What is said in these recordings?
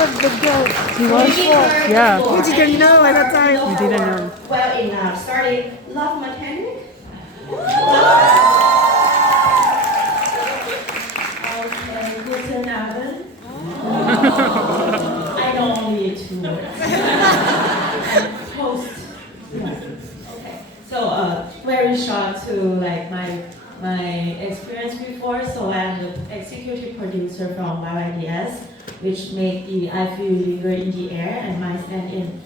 He was? Yeah. We didn't know at that time. We didn't know. Well enough. Starting love mechanic. Okay, guten Abend. I know only 2 words. Host. Okay. So very short to like my experience before. So I'm the executive producer from YYDS, which made the I Feel Linger in the Air and my stand-in.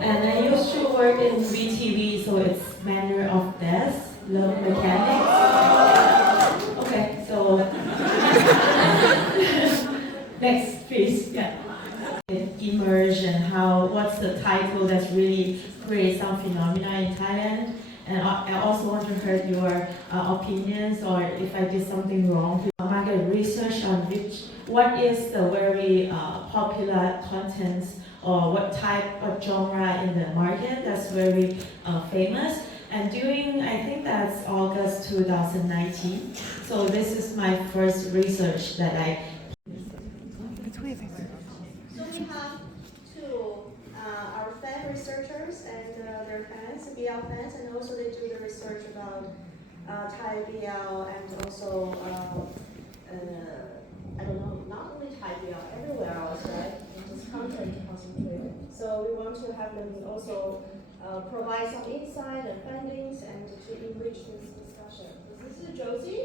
And I used to work in VTV, so it's Manner of Death, Love Mechanics. Okay, so next please, yeah. Immersion, what's the title that really creates some phenomena in Thailand? And I also want to hear your opinions, or if I did something wrong. Market research on what is the very popular content or what type of genre in the market that's very famous. And during, I think that's August 2019. So this is my first research that I. It's weird. So we have our fan researchers and their fans, BL fans, and also they do the research about Thai BL and also, I don't know, not only Thai BL, everywhere else, right? In this content concentrated. So we want to have them also provide some insight and findings and to enrich this discussion. So this is Josie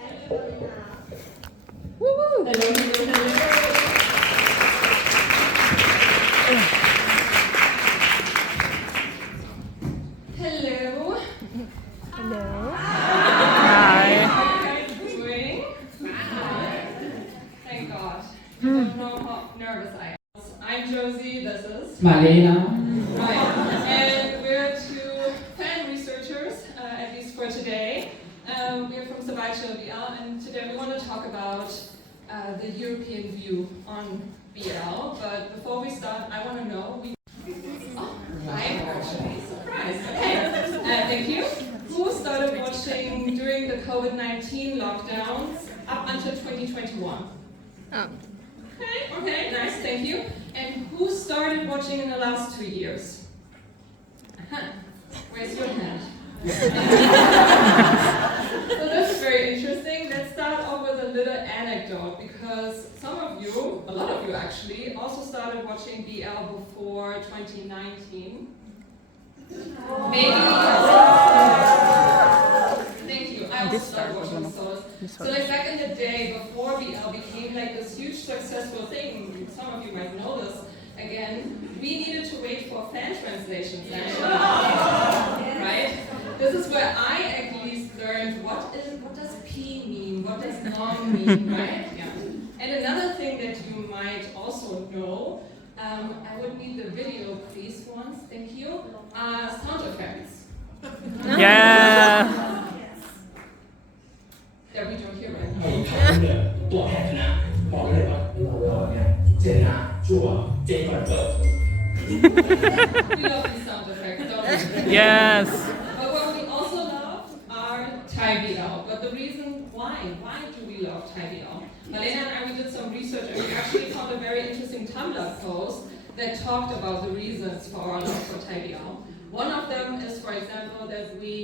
and Galina. Woo-hoo! Hello. Hello. Hi. How are you guys doing? Thank God. You don't know how nervous I am. I'm Josie, this is Marina. Right. And we're 2 fan researchers, at least for today. We're from Sabaicho BL, and today we want to talk about the European view on BL. But before we start, I want to know. I'm actually surprised. Okay. Thank you. Who started watching during the COVID-19 lockdowns up until 2021? Okay, nice, thank you. And who started watching in the last 2 years? Raise your hand. So this is very interesting. Let's start off with a little anecdote, because some of you, a lot of you actually, also started watching BL before 2019. Maybe. Thank you. I also started watching so like back in the day, before BL became like this huge successful thing, some of you might know this, again, we needed to wait for fan translations actually. Right? This is where I at least learned what does P mean, what does non mean, right? Yeah. And another thing that you might also know, I would need the video please once, thank you. Sound effects. Yeah. That we don't hear right now. ตัวแทนคณะบอกเลยว่าเจตนาชั่วเจก่อนเปิด We love these sound effects, don't we? Yes. But what we also love are Thai BL. But the reason why do we love Thai BL? Malena and I, we did some research and we actually found a very interesting Tumblr post that talked about the reasons for our love for Thai BL. One of them is, for example, that we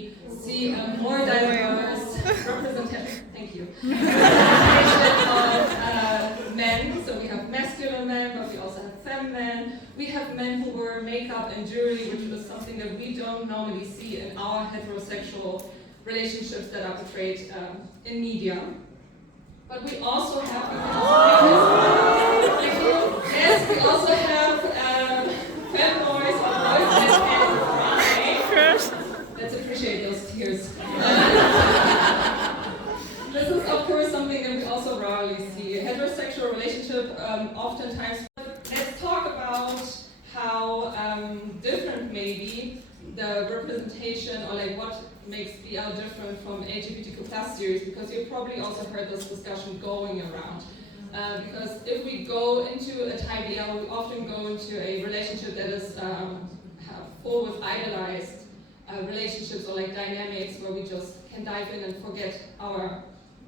see a more diverse representation. Thank you. Representation of men. So we have masculine men, but we also have femme men. We have men who wear makeup and jewelry, which is something that we don't normally see in our heterosexual relationships that are portrayed in media. But we also have. Thank you. Yes, we also have femme boys or boys that can cry. Let's appreciate those tears. This is, of course, something that we also rarely see. A heterosexual relationship, oftentimes. Let's talk about how different maybe the representation, or like what makes BL different from LGBTQ+ series, because you've probably also heard this discussion going around. Because if we go into a Thai BL, we often go into a relationship that is full with idolized relationships or like dynamics where we just can dive in and forget our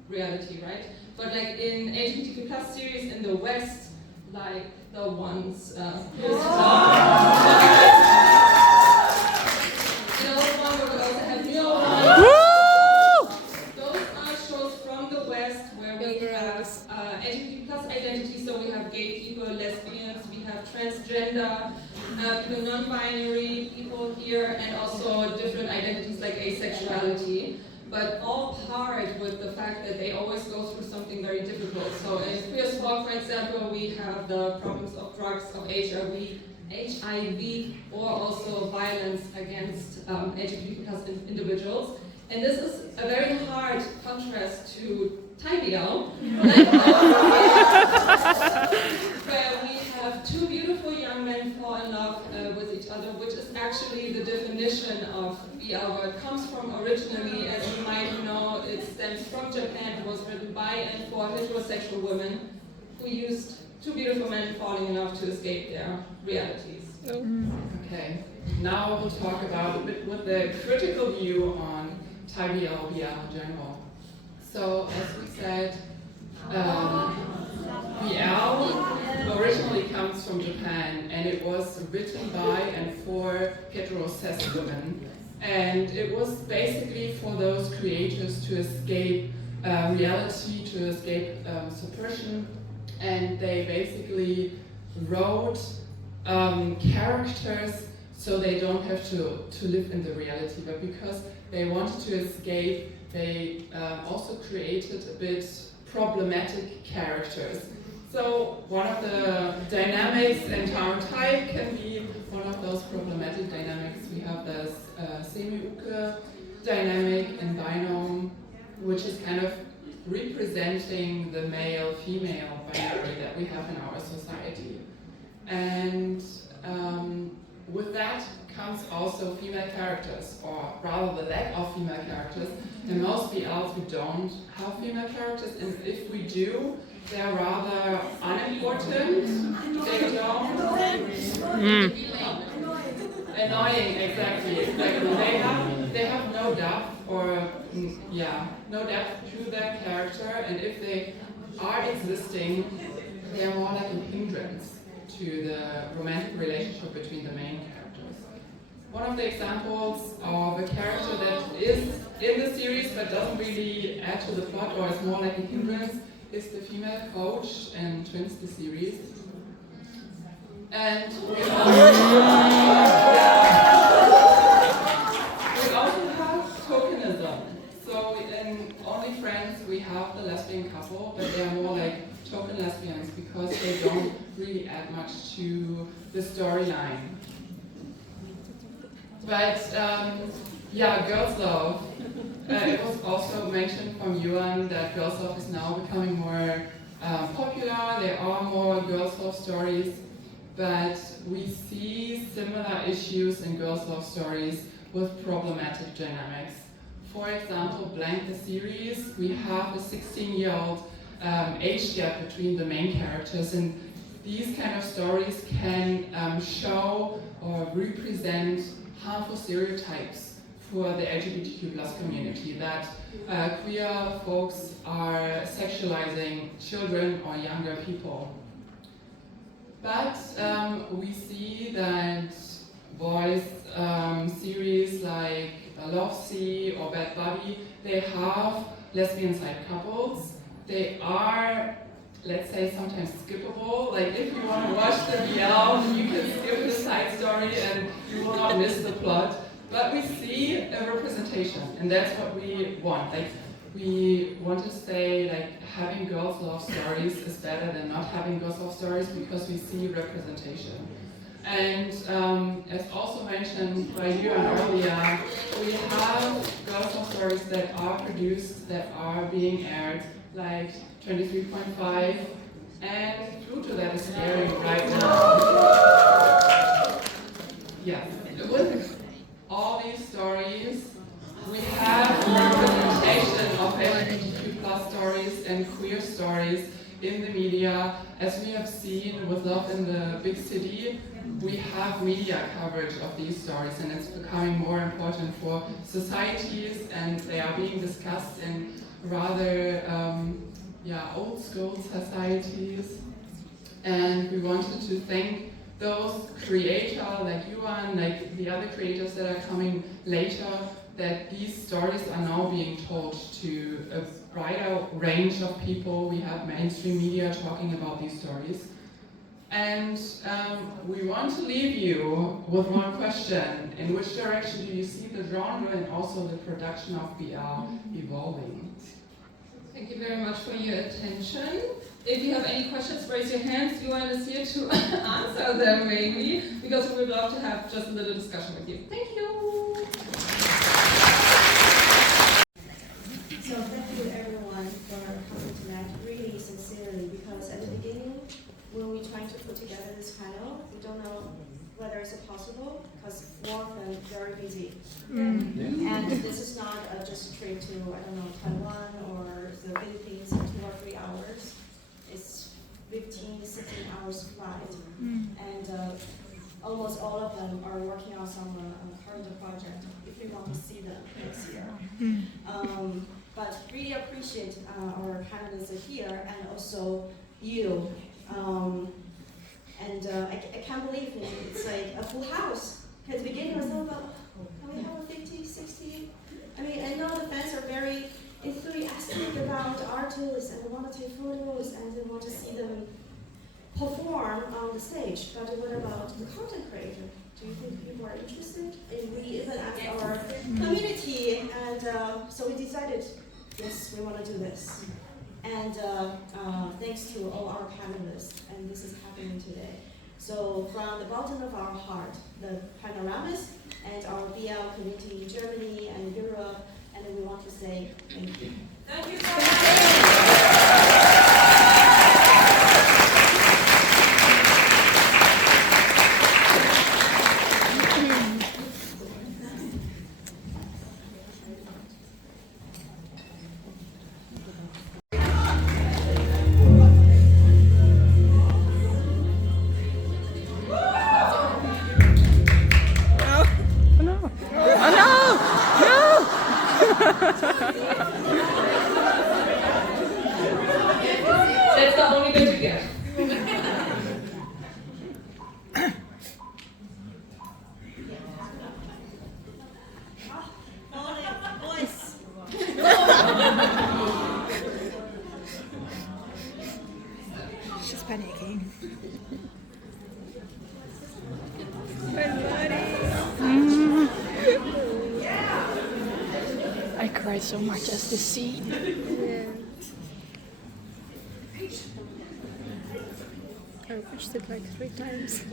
reality, right? But like in LGBTQ+ series in the West, like the ones and also one where we also have real ones. Those are shows from the West where we have LGBT plus identity, so we have gay people, lesbians, we have transgender, people non-binary people here, and also different identities like asexuality, but all part with the fact that they always go through something very difficult. So in queer sport, for example, we have the problems of drugs, of HIV, or also violence against LGBT plus individuals. And this is a very hard contrast to TIBL, where we have two beautiful young men fall in love with each other, which is actually the definition of BL, where it comes from originally. As you might know, it stems from Japan. It was written by and for heterosexual women who used two beautiful men falling in love to escape their realities. Okay, now we'll talk about a bit with the critical view on TIBL, BL in general. So, as we said, BL originally comes from Japan, and it was written by and for heterosexual women. And it was basically for those creators to escape reality, to escape suppression. And they basically wrote characters so they don't have to live in the reality. But because they wanted to escape, they also created a bit problematic characters. So one of the dynamics in Tower Type can be one of those problematic dynamics. We have the semi-uke dynamic in Binome, which is kind of representing the male-female binary that we have in our society. And with that comes also female characters, or rather the lack of female characters. In most BLs we don't have female characters, and if we do, they're rather unimportant. They don't. Annoying, exactly. They have no depth, or no depth to their character, and if they are existing, they are more like a hindrance to the romantic relationship between the main characters. One of the examples of a character that is in the series but doesn't really add to the plot, or is more like a hindrance, is the female coach in Twins, the series. And we also have tokenism. So in Only Friends we have the lesbian couple, but they are more like token lesbians because they don't really add much to the storyline. But Girls Love. It was also mentioned from Yuan that Girls Love is now becoming more popular. There are more Girls Love stories, but we see similar issues in Girls Love stories with problematic dynamics. For example, Blank the series, we have a 16-year-old age gap between the main characters, and these kind of stories can show or represent harmful stereotypes for the LGBTQ+ community, that queer folks are sexualizing children or younger people. But we see that boys series like Love Sea or Bad Buddy, they have lesbian side couples. They are, let's say, sometimes skippable. Like if you want to watch the BL, you can skip the side story and you will not miss the plot. But we see a representation, and that's what we want. Like we want to say, like having girls' love stories is better than not having girls' love stories because we see representation. And as also mentioned by you earlier, we have girls' love stories that are produced, that are being aired, like 23.5, and Pluto that is airing right now. Yes, with all these stories, we have representation of LGBTQ+ stories and queer stories in the media. As we have seen with Love in the Big City, we have media coverage of these stories, and it's becoming more important for societies, and they are being discussed in rather old school societies. and we wanted to thank those creators like Yuan, like the other creators that are coming later, that these stories are now being told to a wider range of people. We have mainstream media talking about these stories. And we want to leave you with one question. In which direction do you see the genre and also the production of VR evolving? Thank you very much for your attention. If you have any questions, raise your hands. Yuan is here to answer them maybe, because we would love to have just a little discussion with you. Thank you. So thank you everyone for coming tonight, really sincerely, because at the beginning, when we trying to put together this panel, we don't know whether it's possible, because we're often very busy. And this is not just a trip to, I don't know, Taiwan or the Philippines in 2 or 3 hours. It's 15, 16 hours flight. And almost all of them are working on some current project if we want to see them next year. But really appreciate our panelists here and also you. I can't believe it's like a full house. At the beginning I was thinking about, can we have a 50, 60? I mean, I know the fans are very enthusiastic about artists and they want to take photos and they want to see them perform on the stage. But what about the content creator? Do you think people are interested? And we even asked our community, and so we decided, yes, we want to do this. And thanks to all our panelists, and this is happening today. So from the bottom of our heart, the panoramas and our BL community in Germany and Europe, and we want to say thank you. Thank you so much. That's the only bit you get. Voice. She's panicking. I cried so much as this scene. I watched it like 3 times.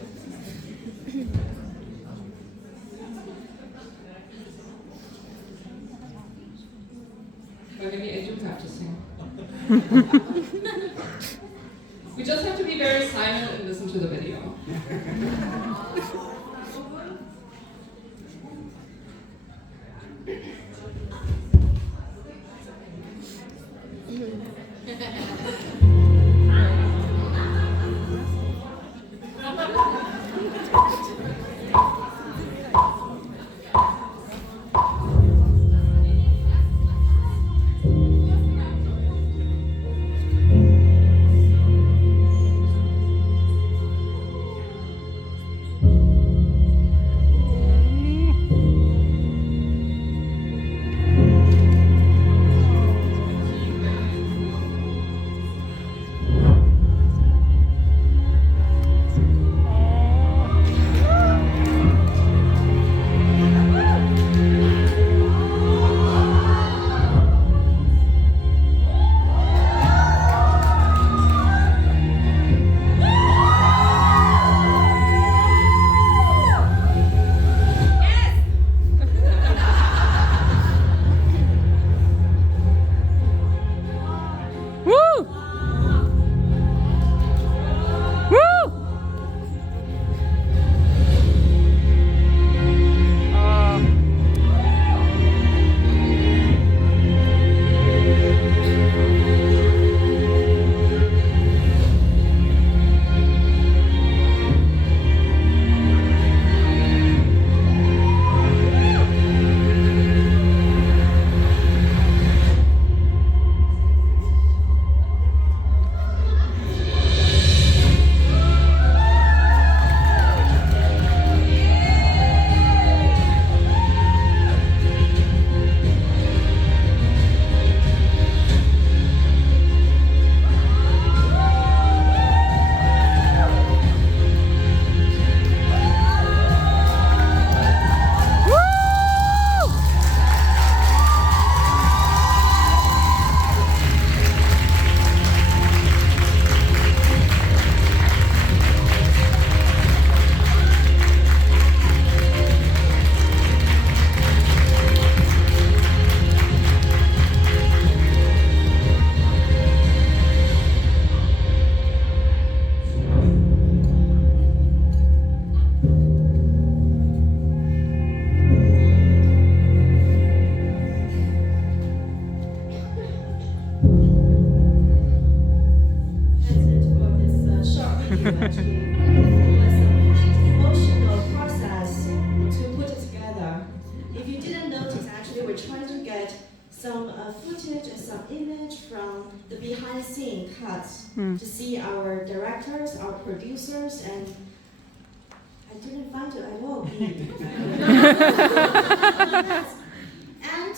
Well, maybe I do have to sing. We just have to be very silent and listen to the video. actually it was a quite emotional process to put it together. If you didn't notice, actually, we're trying to get some footage and some image from the behind the scene cuts to see our directors, our producers, and I didn't find it at all. And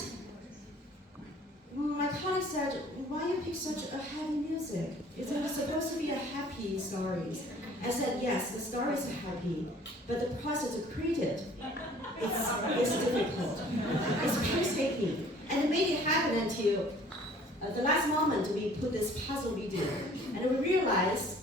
my colleague said, why you pick such a heavy music? Is it supposed to be a happy stories? I said, yes, the stories are happy, but the process to create it, it's difficult. It's painstaking. And it made it happen until the last moment we put this puzzle video. And we realized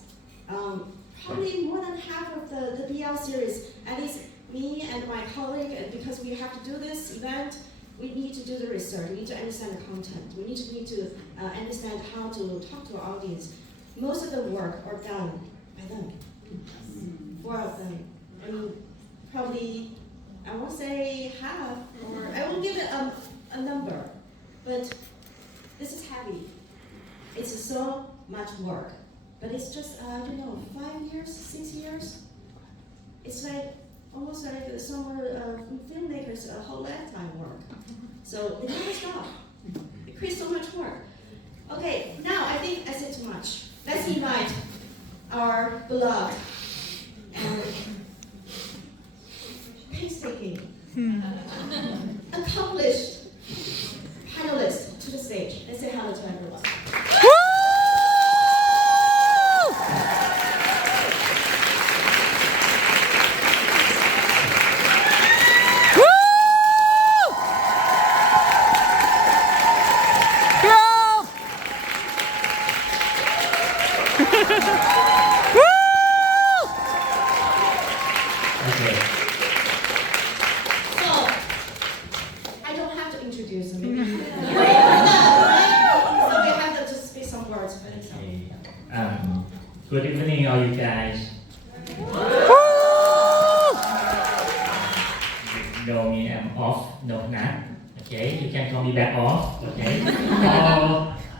probably more than half of the BL series, at least me and my colleague, because we have to do this event, we need to do the research, we need to understand the content, we need to understand how to talk to our audience. Most of the work are done by them, 4 of them. I mean, probably, I won't say half, or I will give it a number, but this is heavy. It's so much work, but it's just, I don't know, 5 years, 6 years? It's like, almost like some filmmakers' whole lifetime work. So they never stop. It creates so much work. Okay, now I think I said too much. Let's invite our beloved and painstaking, accomplished panelists to the stage. Let's say hello to everyone. Okay. So, I don't have to introduce them. Maybe. So we have to just speak some words. Okay. Good evening, all you guys. You know me, I'm off, no not. Okay, you can call me back off. Okay.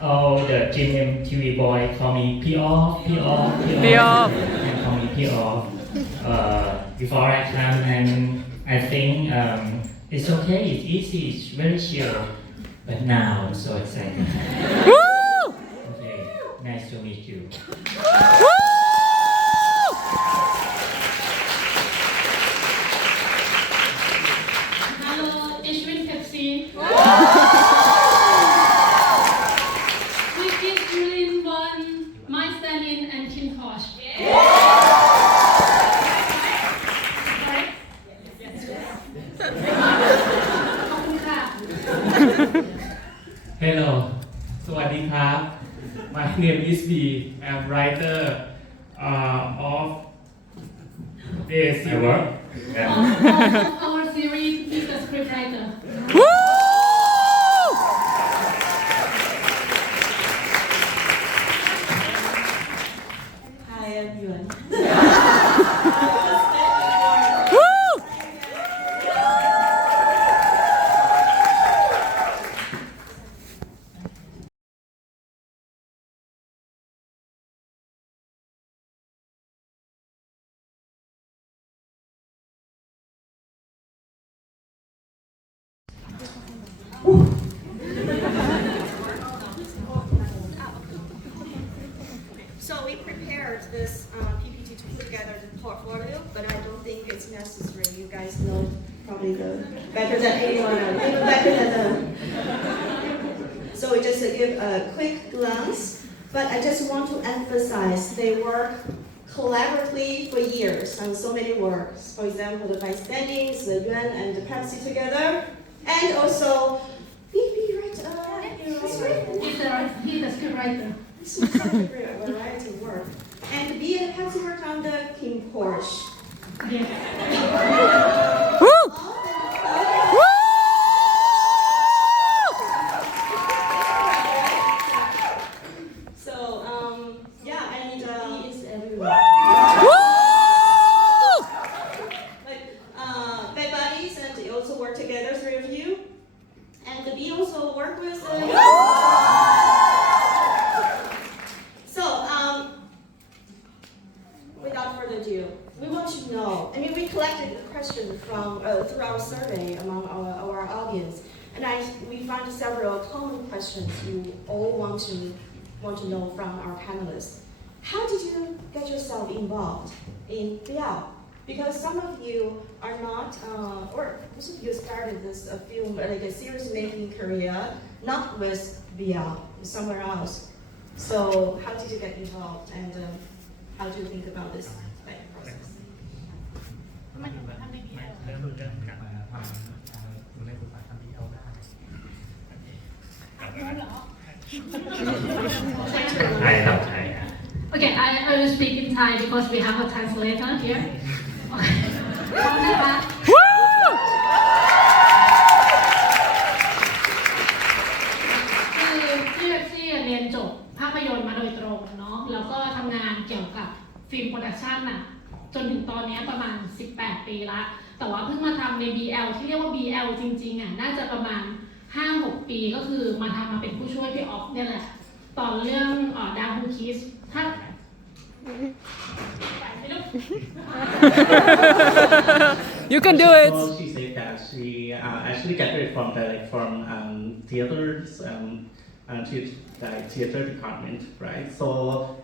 all the gmmtv boy call me P off, P off, P off. P off. You can call me P off. Before I come, and I think it's okay, it's easy, it's very chill. But now I'm so excited. Okay, nice to meet you. Hallo, ich bin Pepsi. We give Julien one, my stand-in and Kim Kosh. Hello, สวัสดีครับ My name is B. I'm writer of the I series. work. Of our series, he's a scriptwriter. Hi, I'm Yuan. So we prepared this PPT to put together the portfolio, but I don't think it's necessary. You guys know probably better than anyone else, even better than them. So we just give a quick glance, but I just want to emphasize they work collaboratively for years on so many works. For example, the bystandings, the yuan and the pepsi together, and also He's a scriptwriter. this is such a great variety of work. And B and Pepsi worked on the King Porsche. So, yeah, and he is everywhere. Like, bed buddies, and they also work together, 3 of you. And the B also work with further ado, we want to know. I mean, we collected a question from through our survey among our audience, and we found several common questions you all want to know from our panelists. How did you get yourself involved in BL? Because some of you are not, or most of you started this film, like a series making career, not with BL, somewhere else. So how did you get involved, and how do you think about this process? ใช่ครับใช่ Okay, I will speak in Thai because we have a translator here. Okay. พร้อมนะคะคือพี่เล็กซี่เรียนจบภาพยนตร์มาโดยตรงเนาะแล้วก็ทำงานเกี่ยวกับฟิล์มโปรดักชันน่ะจนถึงตอนนี้ประมาณ18 ปีละแต่ว่าเพิ่งมาทำใน BL ที่เรียกว่า BL จริงๆอ่ะน่าจะประมาณ 5-6 ปีก็คือมาทำมาเป็นผู้ช่วยพี่ออฟเนี่ยแหละตอนเรื่องดาวฮูคิสถ้าYou can do it. So she said that she actually graduated from theaters theater department, right? So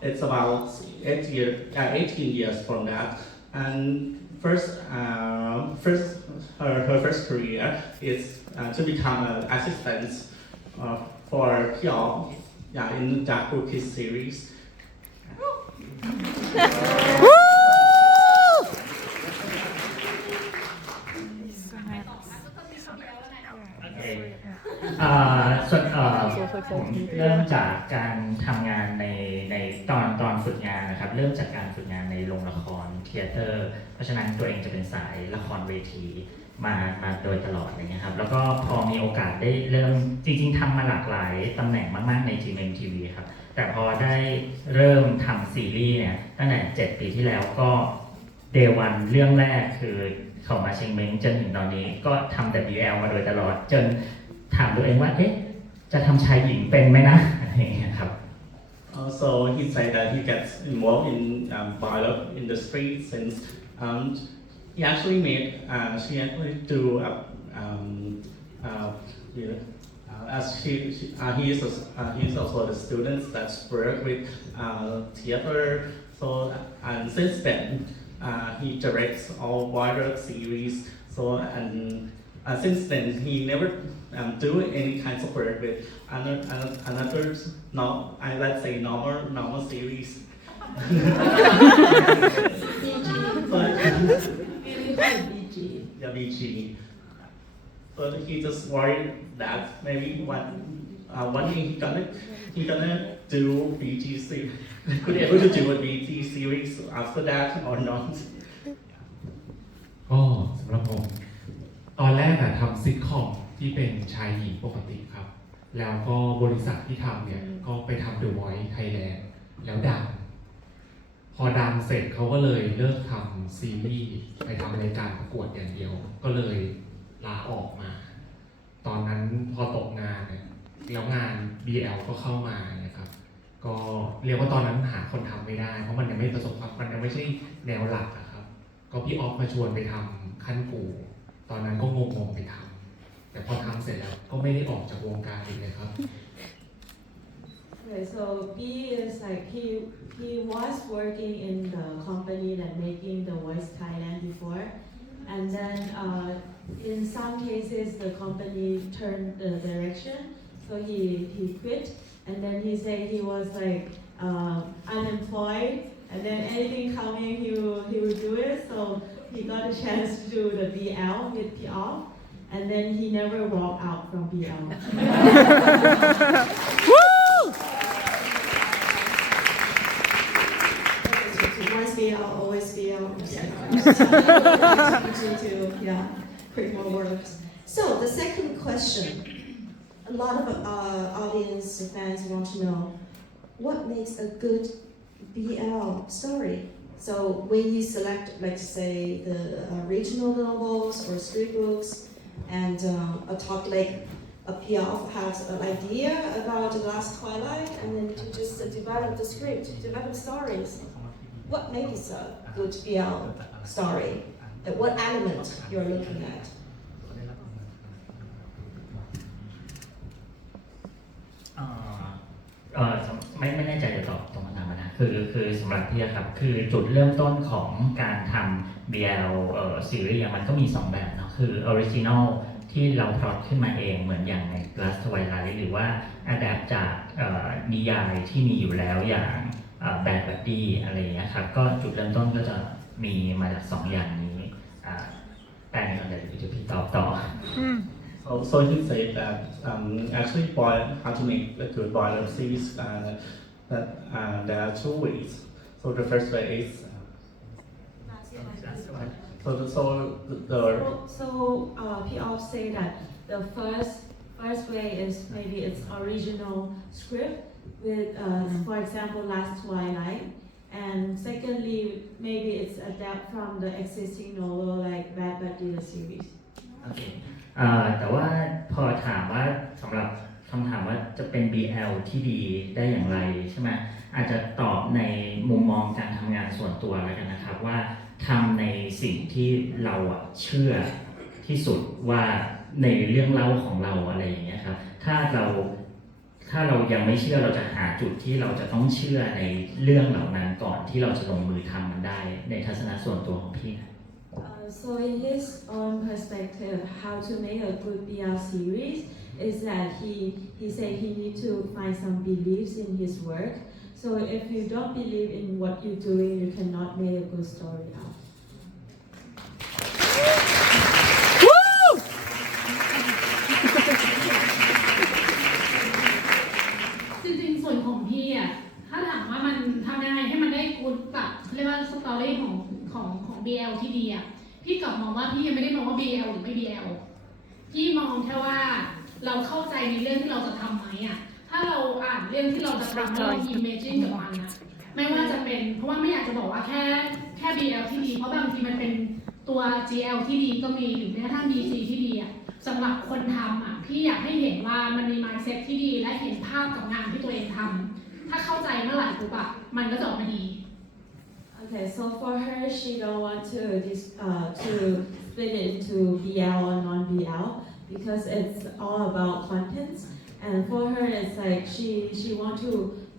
it's about 18 years from that. And her first career is to become an assistant for PR in the Cookies series.ผมเริ่มจากการทำงานในตอนฝึกงานนะครับเริ่มจากการฝึกงานในโรงละครเทเตอร์เพราะฉะนั้นตัวเองจะเป็นสายละครเวทีมาโดยตลอดอะไรเงี้ยครับแล้วก็พอมีโอกาสได้เริ่มจริงๆทำมาหลากหลายตำแหน่งมากๆใน gmmtv ครับแต่พอได้เริ่มทำซีรีส์เนี่ยตั้งแต่7 ปีที่แล้วก็เดวันเรื่องแรกคือเข้ามาเชียงเม้งจนถึงตอนนี้ก็ทำแต่ BL มาโดยตลอดจนถามตัวเองว่าจะทำชายหญิงเป็นไหมนะอะไรอย่างเงี้ยครับ So he said that he gets involved in biology industry since he actually do as he is also the students that work with theater. So and since then he directs all wider series. So and since then he never do any kinds of work with another let's say normal series. BG. But he just worried that maybe one day he gonna do BG series. Could able to do a BG series after that or not? ก็สำหรับผมตอนแรกทำซิทคอมที่เป็นชายหญิงปกติครับแล้วก็บริษัทที่ทำเนี่ยก็ไปทำ The Voice Thailand แล้วดังพอดังเสร็จเขาก็เลยเลิกทำซีรีส์ไปทำรายการประกวดอย่างเดียวก็เลยลาออกมาตอนนั้นพอตกงานเนี่ยแล้วงาน BL ก็เข้ามานะครับก็เรียกว่าตอนนั้นหาคนทำไม่ได้เพราะมันยังไม่ประสบความมันยังไม่ใช่แนวหลักอะครับก็พี่ออฟมาชวนไปทำขั้นกูตอนนั้นก็งงๆไปทำแต่พอทำเสร็จแล้วก็ไม่ได้ออกจากวงการอีกเลยครับ Okay, so B is like he was working in the company that making the Voice Thailand before, and then in some cases the company turned the direction, so he quit, and then he said he was like unemployed, and then anything coming he would do it. So he got a chance to do the BL with PR, and then he never walked out from BL. Once BL, always BL. to create more works. So the second question, a lot of audience fans want to know, what makes a good BL story? So when you select, like say, the regional novels or street books, and a talk like a PR has an idea about the last Twilight, and then to just develop the script, develop stories. what makes a good BL story? What element you're looking at?ไม่แน่ใจจะตอบตรงนั้นนะคือสำหรับพี่ครับคือจุดเริ่มต้นของการทำ BL ซีรีส์มันก็มี2แบบเนาะคือ Original ที่เราพล็อตขึ้นมาเองเหมือนอย่างใน Glass Twilight หรือว่า Adapt จากนิยายที่มีอยู่แล้วอย่าง Bad Buddy อะไรอย่างเงี้ยครับก็จุดเริ่มต้นก็จะมีมาจาก2อย่างนี้แต่ในก่อนเดี๋ยวพี่ตอบต่อSo he said that actually how to make a good boiler seeds that there are two ways. So the first way is P.O. say that the first way is maybe it's original script with for example Last Twilight, and secondly maybe it's adapt from the existing novel like Bad Buddy the series. โอเคแต่ว่าพอถามว่าสำหรับคำถามว่าจะเป็น BL ที่ดีได้อย่างไรใช่ไหมอาจจะตอบในมุมมองการทำงานส่วนตัวแล้วกันนะครับว่าทำในสิ่งที่เราเชื่อที่สุดว่าในเรื่องเล่าของเราอะไรอย่างเงี้ยครับถ้าเรายังไม่เชื่อเราจะหาจุดที่เราจะต้องเชื่อในเรื่องเหล่านั้นก่อนที่เราจะลงมือทำมันได้ในทัศนะส่วนตัวของพี่So in his own perspective, how to make a good BL series is that he said he need to find some beliefs in his work. So if you don't believe in what you're doing, you cannot make a good story out. จริงๆส่วนของพี่ถ้าถามว่ามันทำยังไงให้มันได้กู๊ดแบบเรียกว่าสตอรี่ของ BL ที่ดีพี่กลับมองว่าพี่ยังไม่ได้มองว่า BL หรือไม่ BL พี่มองแค่ว่าเราเข้าใจในเรื่องที่เราจะทำไหมถ้าเราอ่านเรื่องที่เราจะทำแล้วเรา imagine กับมันไม่ว่าจะเป็นเพราะว่าไม่อยากจะบอกว่าแค่ BL ที่ดีเพราะบางทีมันเป็นตัว GL ที่ดีก็มีหรือแม้กระทั่ง BC ที่ดีสำหรับคนทำพี่อยากให้เห็นว่ามันมี mindset ที่ดีและเห็นภาพกับงานที่ตัวเองทำถ้าเข้าใจเมื่อไหร่ปุ๊บมันก็จะออกมาดีOkay, so for her, she don't want to split it into BL or non-BL because it's all about content. And for her, it's like she want to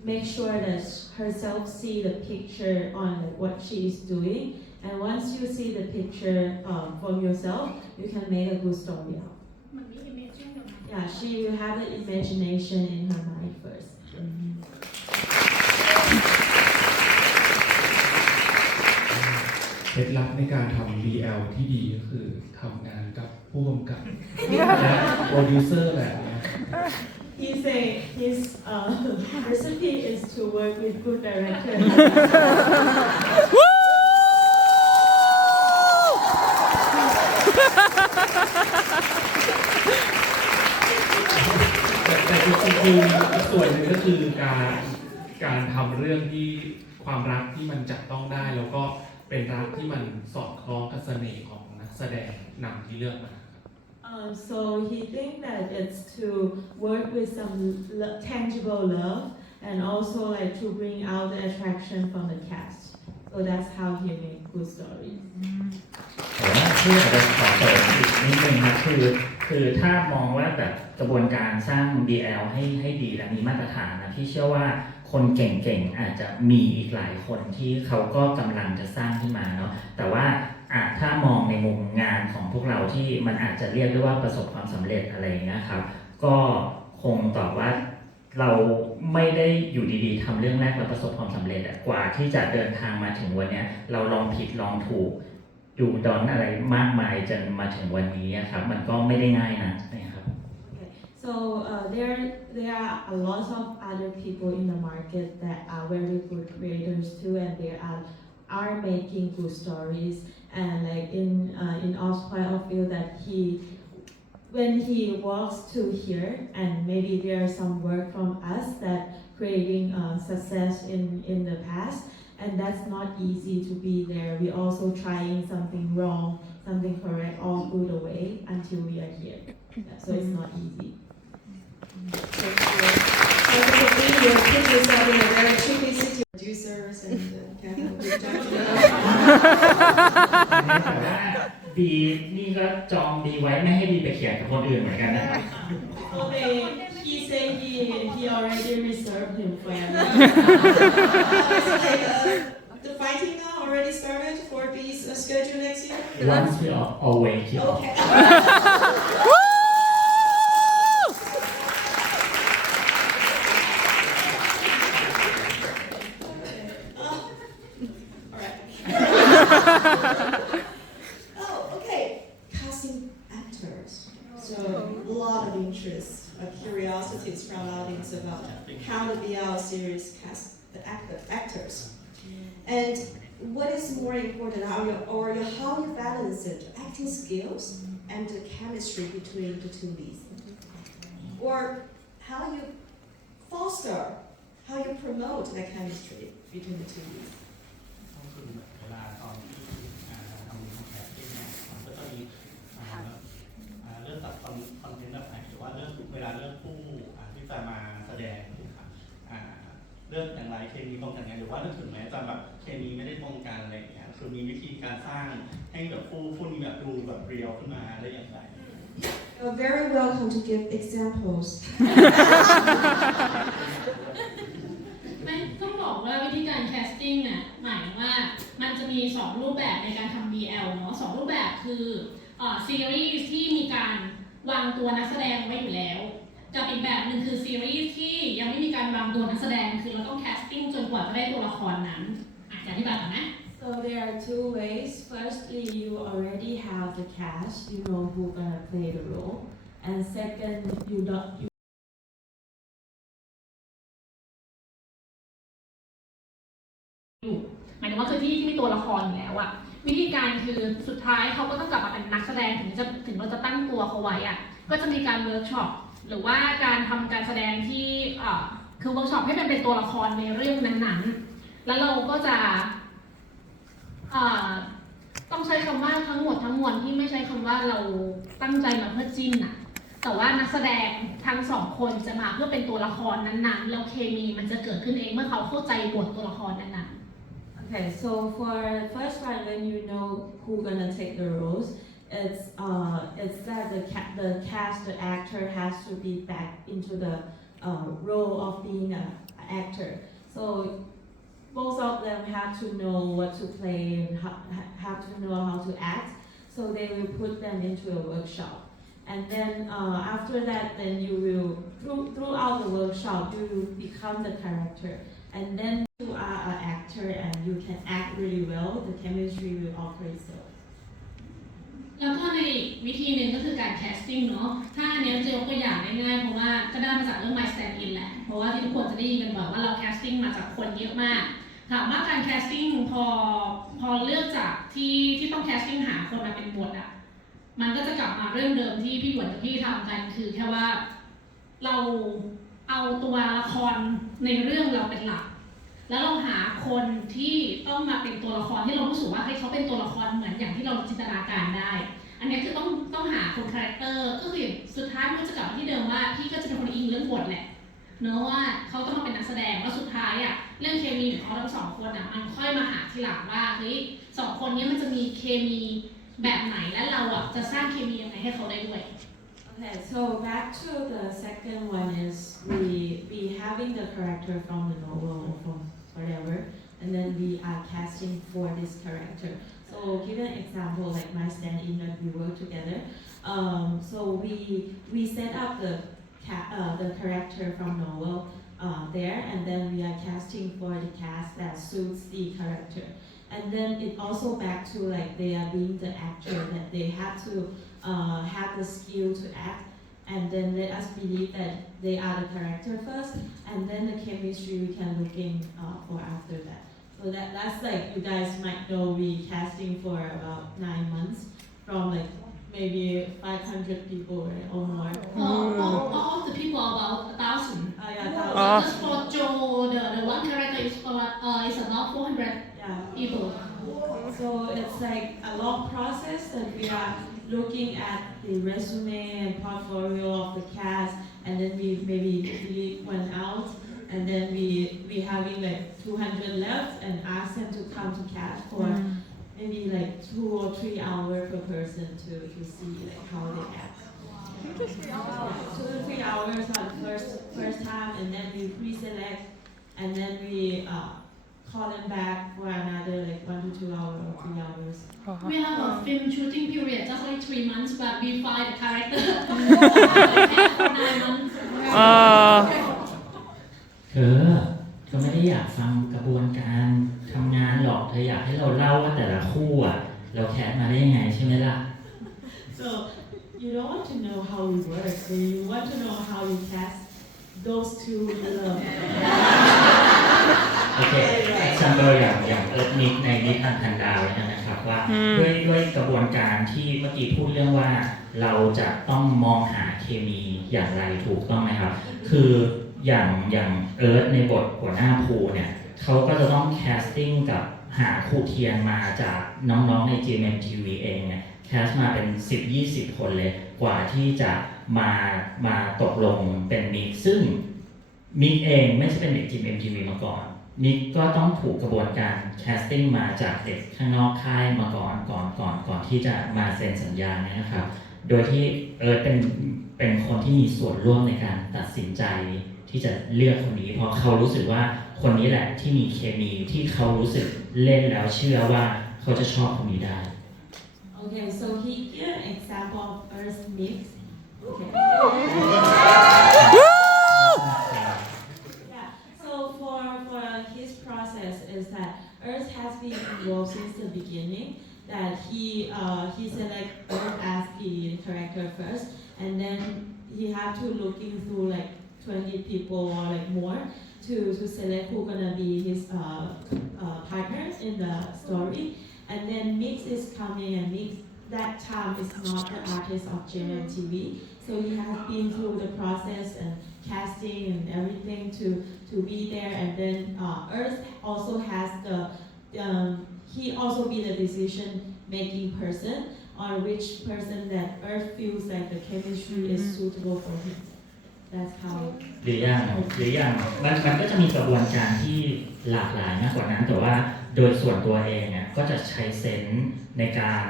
make sure that herself see the picture on what she is doing. And once you see the picture from yourself, you can make a good story out. Yeah, she will have the imagination in her mind first. เคล็ดลับในการทำ BL ที่ดีก็คือทำงานกับผู้กำกับและโปรดิวเซอร์แบบนี้ He say his recipe is to work with good directors. แต่จริงๆส่วนหนึ่งก็คือการทำเรื่องที่ความรักที่มันจับต้องได้แล้วก็เป็นรักที่มันสอดคล้องกับเสน่ห์ของนักแสดงนำที่เลือกมา So he think that it's to work with some tangible love and also like to bring out the attraction from the cast. So that's how he make good stories. ที่อาจจะขอเสริมอีกนิดนึงนะคือถ้ามองว่าแบบกระบวนการสร้าง BL ให้ดีและมีมาตรฐานนะพี่เชื่อว่าคนเก่งๆอาจจะมีอีกหลายคนที่เขาก็กำลังจะสร้างขึ้นมาเนาะแต่ว่าถ้ามองในมุมงานของพวกเราที่มันอาจจะเรียกได้ว่าประสบความสำเร็จอะไรอย่างเงี้ยครับก็คงตอบว่าเราไม่ได้อยู่ดีๆทำเรื่องแรกแล้วประสบความสำเร็จกว่าที่จะเดินทางมาถึงวันนี้เราลองผิดลองถูกดูดอนอะไรมากมายจนมาถึงวันนี้ครับมันก็ไม่ได้ง่ายนะครับ So there are a lot of other people in the market that are very good creators too, and they are making good stories. And like in Off's point of view, that when he walks to here, and maybe there are some work from us that creating success in the past, and that's not easy to be there. We also trying something wrong, something correct, all good away until we are here. Yeah, so it's not easy. You're put yourself in a very tricky situation. Producers and แต่ว่าบีนี่ก็จองบีไว้ไม่ให้บีไปเขียนกับคนอื่นเหมือนกันนะครับ So he said he already reserved him for you. The fighting now already started for this schedule next year? Once we always Okay. Oh, okay. Casting actors. So a lot of interest, curiosities from audience about how the BL series cast the actors. And what is more important, how you balance it, acting skills and the chemistry between the two leads, or how you foster, how you promote the chemistry between the two leads. เวลาตอนที่ทำแคสติ้งเนี่ยมันก็จะมีเรื่องตัดคอนเทนต์แบบไหนหรือว่าเรื่องเวลาเลือกผู้ที่จะมาแสดงนะครับเลือกอย่างไรเคมีตรงกันไงหรือว่าถึงแม้จะแบบเคมีไม่ได้ตรงกันอะไรอย่างเงี้ยคือมีวิธีการสร้างให้แบบผู้นี้แบบดูแบบเรียลขึ้นมาได้อย่างไร You're very welcome to give examples. ไม่ต้องบอกว่าวิธีการแคสติ้งน่ะหมายว่ามันจะมี2รูปแบบในการทำ BL เนาะ2รูปแบบคือซีรีส์ที่มีการวางตัวนักแสดงไว้อยู่แล้วกับอีกแบบหนึ่งคือซีรีส์ที่ยังไม่มีการวางตัวนักแสดงคือเราต้องแคสติ้งจนกว่าจะได้ตัวละครนั้นจะอธิบายก่อนนะ So there are two ways. Firstly, you already have the cast, you know who's gonna play the role, and second, you don't. หมายถึงว่าคือที่มีตัวละครอยู่แล้วอะวิธีการคือสุดท้ายเขาก็ต้องกลับมาเป็นนักแสดงถึงเราจะตั้งตัวเขาไว้อะก็จะมีการเวิร์กช็อปหรือว่าการทำการแสดงที่คือเวิร์กช็อปให้มันเป็นตัวละครในเรื่องนั้นๆแล้วเราก็จะต้องใช้คำว่าทั้งหมดทั้งมวลที่ไม่ใช้คำว่าเราตั้งใจมาเพื่อจิ้นอะแต่ว่านักแสดงทั้งสองคนจะมาเพื่อเป็นตัวละครนั้นๆแล้วเคมีมันจะเกิดขึ้นเองเมื่อเขาเข้าใจบทตัวละครนั้นๆOkay, so for first one, when you know who's gonna take the roles, it's that the cast, the actor has to be back into the role of being an actor. So both of them have to know what to play and have to know how to act. So they will put them into a workshop. And then after that, then you will, throughout the workshop, you will become the character. And then you are an actor and you can act really well, the chemistry will operate so. แล้วก็ในวิธีหนึ่งก็คือการแคสติ้งเนาะถ้าอันนี้จะยกตัวอย่างง่ายๆเพราะว่าก็ได้มาจากเรื่อง My Stand In แหละเพราะว่าที่ทุกคนจะได้ยินกันบ่อยว่าเราแคสติ้งมาจากคนเยอะมากถามว่าการแคสติ้งพอเลือกจากที่ต้องแคสติ้งหาคนมาเป็นบทอ่ะมันก็จะกลับมาเรื่องเดิมที่พี่หยวนกับพี่ทำกันคือแค่ว่าเราเอาตัวละครในเรื่องเราเป็นหลักแล้วเราหาคนที่ต้องมาเป็นตัวละครที่เรารู้สึกว่าให้เขาเป็นตัวละครเหมือนอย่างที่เราจินตนาการได้อันนี้คือต้องหาคนคาแรคเตอร์ก็คือสุดท้ายมันจะกลับที่เดิมว่าพี่ก็จะเป็นคนอิงเรื่องบทแหละเนอะว่าเขาต้องมาเป็นนักแสดงแล้วสุดท้ายอ่ะเรื่องเคมีของเขาทั้งสองคนอ่ะมันค่อยมาหาทีหลังว่าเฮ้ยสองคนนี้มันจะมีเคมีแบบไหนและเราอ่ะจะสร้างเคมียังไงให้เขาได้ด้วย Okay, so back to the second one is we having the character from the novel or from whatever, and then we are casting for this character. So give an example like My Stand In that we work together. So we set up the character from novel there, and then we are casting for the cast that suits the character. And then it also back to like they are being the actor that they have to have the skill to act, and then let us believe that they are the character first, and then the chemistry we can look in for after that. So that's like you guys might know we casting for about 9 months from like maybe 500 people right, or more. All of the people about 1,000. Yeah, Just for Joe, the one character is about 400 people. So it's like a long process that we are looking at the resume and portfolio of the cast, and then we maybe delete one out, and then we having like 200 left and ask them to come to cast for maybe like 2 or 3 hours per person to see like how they act. 2 to 3 hours on first time, and then we pre-select, and then we call them back for another like 1 to 2 hours or 3 hours. We have a film shooting period just like 3 months, but we find the character for 9 months. เธอก็ไม่ได้อยากฟังกระบวนการทำงานหรอกเธออยากให้เราเล่าว่าแต่ละคู่อ่ะเราแคสมาได้ยังไงใช่ไหมล่ะ So you don't want to know how we work, but you want to know how we cast those two love. โอเคซัมเบอร์อย่างเอิร์ธนิกในนิทานพันดาวนะครับว่าด้วยกระบวนการที่เมื่อกี้พูดเรื่องว่าเราจะต้องมองหาเคมีอย่างไรถูกต้องไหมครับคืออย่างเอิร์ธในบทหัวหน้าภูเนี่ยเขาก็จะต้องแคสติ้งกับหาครูเทียนมาจากน้องๆใน gmmtv เองเนี่ยแคสมาเป็น 10-20 คนเลยกว่าที่จะมาตกลงเป็นมิกซึ่งมิกเองไม่ใช่เป็นเด็ก gmmtv มาก่อนมิกก็ต้องถูกกระบวนการแคสติ้งมาจากเด็กข้างนอกค่ายมาก่อนที่จะมาเซ็นสัญญาเนี่ยนะครับโดยที่เอิร์ธเป็นคนที่มีส่วนร่วมในการตัดสินใจที่จะเลือกคนนี้เพราะเขารู้สึกว่าคนนี้แหละที่มีเคมีที่เขารู้สึกเล่นแล้วเชื่อว่าเขาจะชอบคนนี้ได้ Okay, so he give an example of Earth mix. Okay. Yeah. So for his process is that Earth has been involved since the beginning. That he select Earth as the character first, and then he have to looking through like 20 people or like more to select who gonna be his partners in the story. And then Mix is coming, and Mix that time is not the artist of gmmtv, so he has been through the process and casting and everything to be there. And then Earth also has he also be the decision making person on which person that Earth feels like the chemistry is suitable for him. That's how. หรืออย่างมันก็จะมีกระบวนการที่หลากหลายมากกว่านั้นแต่ว่าโดยส่วนตัวเองเนี่ยก็จะใช้เซนส์ในการ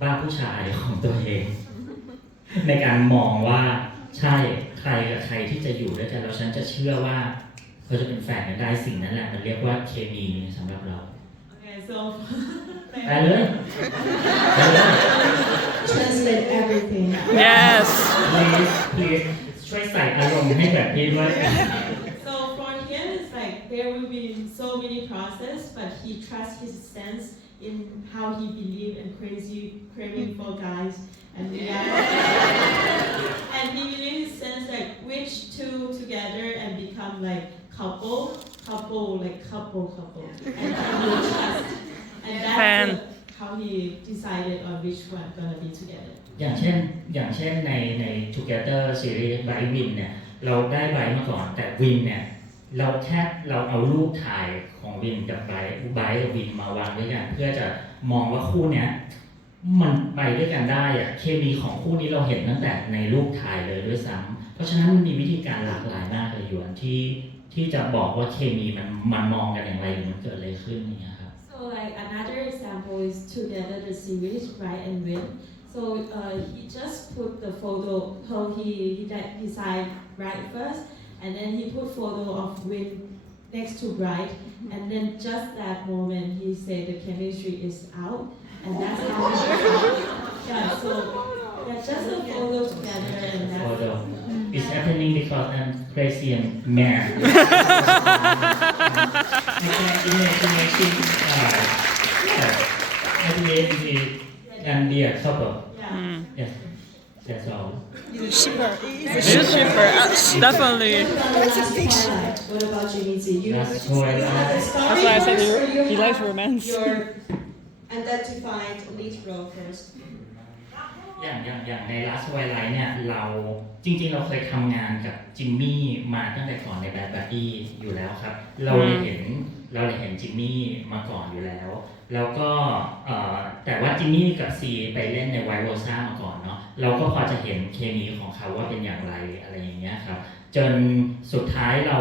บ้าผู้ชายของตัวเองในการมองว่าใช่ใครกับใครที่จะอยู่ด้วยกันแล้วฉันจะเชื่อว่าเขาจะเป็นแฟนกันได้สิ่งนั้นแหละมันเรียกว่าเคมีสำหรับเรา Okay, so ไปเลย translate everything. Yes. please ช่วยใส่อารมณ์ให้แบบนี้ด้วย So for him, it's like there will be so many process, but he trusts his sense in how he believe and craving for guys and and he really sense like which two together and become like couple, and he will trust, and that's how he decided on which one gonna be together. อย่างเช่นใน Together Series ไบร์ทวินเนี่ยเราได้ไบร์ทมาก่อนแต่วินเนี่ยเราเอารูปถ่ายของวินกับไบร์ทกับวินมาวางด้วยกันเพื่อจะมองว่าคู่เนี้ยมันไปด้วยกันได้อะเคมีของคู่นี้เราเห็นตั้งแต่ในรูปถ่ายเลยด้วยซ้ำเพราะฉะนั้นมันมีวิธีการหลากหลายมากเลยหยวนที่จะบอกว่าเคมีมันมองกันอย่างไรหรือมันเกิดอะไรขึ้นอย่างเงี้ยครับ So like another example is Together the series, Bright and Win. So he just put the photo, so he decided Bright first, and then he put photo of Win next to Bright, and then just that moment he said the chemistry is out, and that's how he yeah, so that's just a photo together, and that's photo. It's happening because I'm crazy and mad. I can't imagine and be a couple. Yes, that's all. He's a shipper. He's a shipper. Definitely. That's a fiction. What about Jimmy Z? You That's who I like. That's why I said he likes romance. Your identified lead role first. อย่างใน Last Twilight เนี่ยเราจริงๆเราเคยทำงานกับจิมมี่มาตั้งแต่ก่อนในแบดบัดดี้อยู่แล้วครับเราเลยเห็นจิมมี่มาก่อนอยู่แล้วแล้วก็แต่ว่าจิมมี่กับซีไปเล่นในไวโรซ่ามาก่อนเนาะเราก็พอจะเห็นเคมีของเขาว่าเป็นอย่างไรอะไรอย่างเงี้ยครับ จนสุดท้ายเรา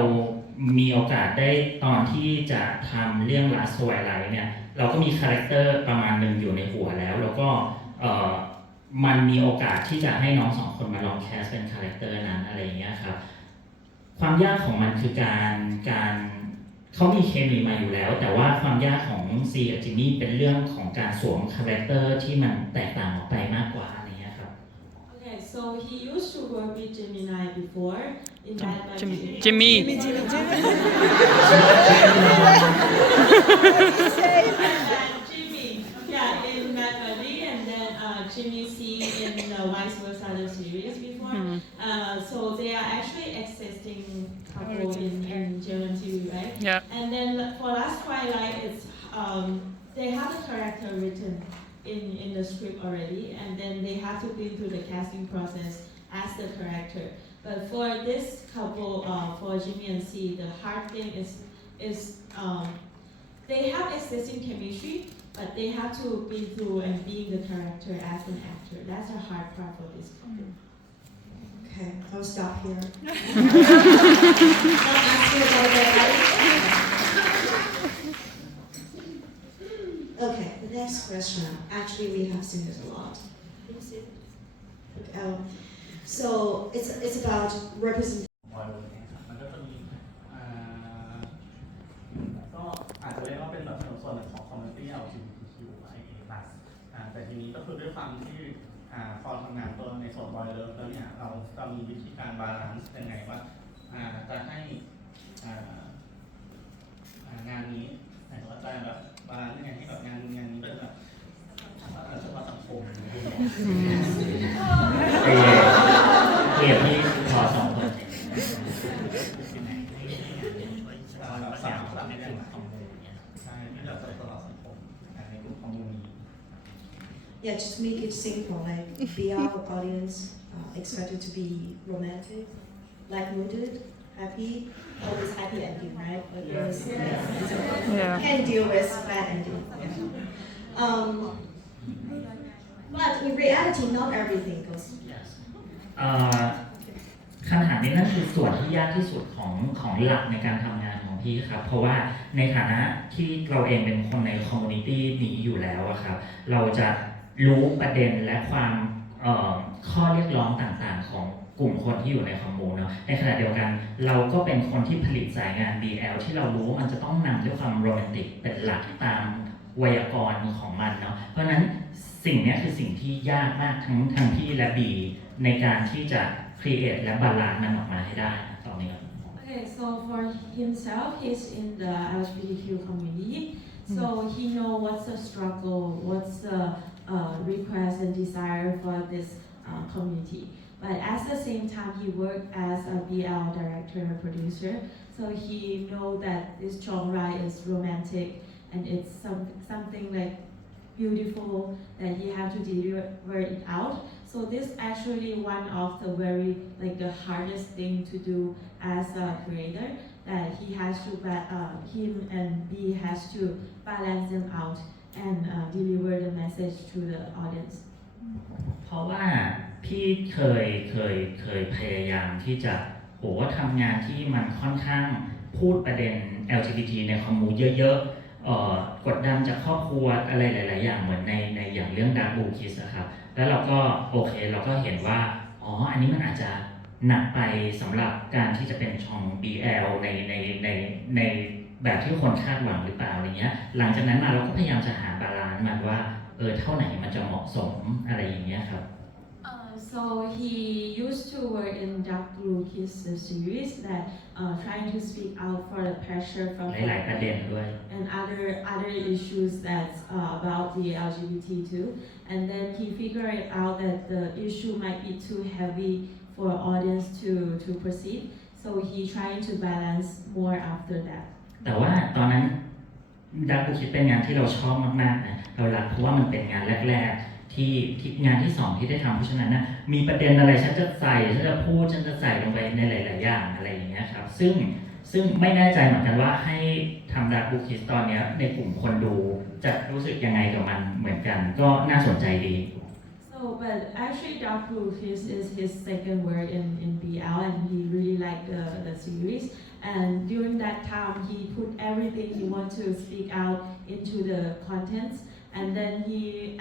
มีโอกาสได้ตอนที่จะทำเรื่อง Last Twilight เนี่ยเราก็มีคาแรคเตอร์ประมาณหนึ่งอยู่ในหัวแล้วก็มันมีโอกาสที่จะให้น้องสองคนมาลองแคสเป็นคาแรคเตอร์นั้นอะไรอย่างเงี้ยครับความยากของมันคือการเขามีเคมีมาอยู่แล้วแต่ว่าความยากของซีกับจิมมี่เป็นเรื่องของการสวมคาแรคเตอร์ที่มันแตกต่างออกไปมากกว่าอะไรเงี้ยครับ Okay, so he used to work with Gemini before in that Jimmy. Jimmy, yeah, in Dialigue, and then Jimmy C in the Vice Versa the series before. So they are actually existing couple in gmmtv, right? Yeah. And then for Last Twilight, it's they have a character written in the script already, and then they have to go through the casting process as the character. But for this couple, for Jimmy and C, the hard thing is they have existing chemistry, but they have to be through and being the character as an actor. That's a hard part for this couple. Okay, I'll stop here. Not asking about that. Okay, the next question. Actually, we have seen this a lot. So it's about representation. มันก็จะมีก็อาจจะเรียกว่าเป็นแบบส่วนหนึ่งของ community LGBTQIA+ แต่ทีนี้ก็คือด้วยความที่พอทำงานตัวในส่วน boy love แล้วเนี่ยเราจะมีวิธีการบาลานซ์ยังไงว่าจะให้งานนี้หมายถึงว่าจะแบบบาลานซ์ยังไงให้แบบงานนี้เป็นแบบเฉพาะสังคมเรียบที่พอสองคนYeah, just make it simple. Like, be our audience expected to be romantic, light-mooded, happy, always happy ending, right? Can't deal with bad ending. Yeah. But in reality, not everything goes. คำถามนี้นั่นคือส่วนที่ยากที่สุดของหลักในการทำงานของพี่ครับเพราะว่าในฐานะที่เราเองเป็นคนในคอมมูนิตี้นี้อยู่แล้วครับเราจะรู้ประเด็นและความข้อเรียกร้องต่างๆของกลุ่มคนที่อยู่ในคอมมูนเนาะในขณะเดียวกันเราก็เป็นคนที่ผลิตสายงาน BL ที่เรารู้ว่ามันจะต้องนำด้วยความโรแมนติกเป็นหลักตามไวยากรณ์ของมันเนาะเพราะฉะนั้นสิ่งนี้คือสิ่งที่ยากมากทั้งพี่และบีในการที่จะ create และบาลานซ์มันออกมาให้ได้ตอนนี้ Okay, so for himself, he's in the LGBTQ community, so he know what's the struggle, what's the request and desire for this community. But at the same time, he worked as a BL director and producer, so he know that this genre is romantic and it's something like beautiful that he have to deliver it out. So this actually one of the very the hardest thing to do as a creator, that he has to him and B has to balance them out and deliver the message to the audience. เพราะว่าพี่เคยพยายามที่จะทำงานที่มันค่อนข้างพูดประเด็น LGBT ในคอมมูเยอะๆกดดันจากครอบครัวอะไรหลายๆอย่างเหมือนในอย่างเรื่อง Dark Blue Kiss ครับแล้วเราก็เราก็เห็นว่าอันนี้มันอาจจะหนักไปสำหรับการที่จะเป็นช่อง BL ในแบบที่คนคาดหวังหรือเปล่าอะไรเงี้ยหลังจากนั้นมาเราก็พยายามจะหาบาลานซ์มันว่าเท่าไหนมันจะเหมาะสมอะไรอย่างเงี้ยครับSo he used to work in Dark Blue Kiss series that trying to speak out for the pressure from หลายๆประเด็นด้วย and other issues that's about the LGBT too. And then he figured out that the issue might be too heavy for audience to proceed. So he trying to balance more after that. แต่ว่าตอนนั้นDark Blue Kissเป็นงานที่เราชอบมากๆนะเรารักเพราะว่ามันเป็นงานแรกๆที่งานที่2ที่ได้ทำเพราะฉะนั้นนะมีประเด็นอะไรฉันจะใส่ฉันจะพูดฉันจะใส่ลงไปในหลายๆอย่างอะไรอย่างเงี้ยครับซึ่งไม่แน่ใจเหมือนกันว่าให้ทำDark Blue Kissตอนนี้ในกลุ่มคนดูจะรู้สึกยังไงกับมันเหมือนกันก็น่าสนใจดี So So, but actually, Dark Blue is his second work in BL, and he really liked the series. And during that time, he put everything he wanted to speak out into the contents. And then he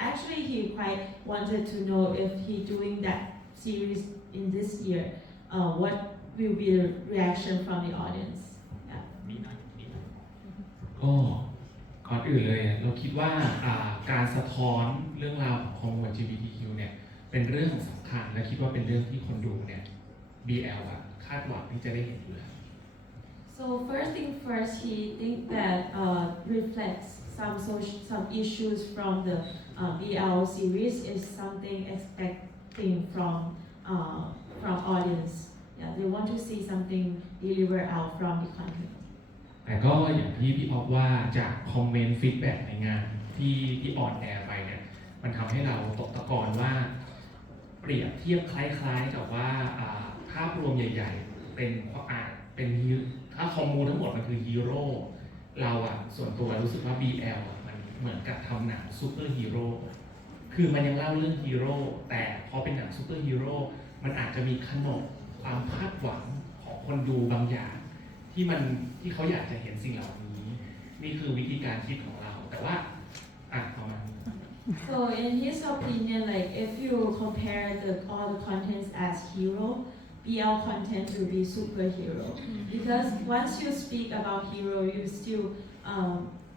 quite wanted to know if he doing that series in this year, what will be the reaction from the audience. Yeah. ก็ก่อนอื่นเลยเราคิดว่าการสะท้อนเรื่องราวของ LGBTQ เนี่ยเป็นเรื่องสำคัญและคิดว่าเป็นเรื่องที่คนดูเนี่ย BL คาดหวังที่จะได้เห็นอยู่แล้ว So first thing first, he think that reflects some issues from the BL series is something expecting from audience. Yeah, they want to see something delivered out from the content. แต่ก็อย่างที่พี่ออฟว่าจากคอมเมนต์ฟีดแบ็กในงานที่ออนแอร์ไปเนี่ยมันทำให้เราตกตะกอนว่าเปรียบเทียบคล้ายๆกับว่าภาพรวมใหญ่ๆเป็นถ้าคอมมูทั้งหมดมันคือฮีโร่เราส่วนตัวรู้สึกว่า BL มันเหมือนกับทำหนังซูเปอร์ฮีโร่คือมันยังเล่าเรื่องฮีโร่แต่พอเป็นหนังซูเปอร์ฮีโร่มันอาจจะมีขนบความคาดหวังของคนดูบางอย่างที่เขาอยากจะเห็นสิ่งเหล่านี้นี่คือวิธีการคิดของเราแต่ว่าประมาณ So in his opinion, like if you compare all the contents as hero, BL content will be superhero because once you speak about hero,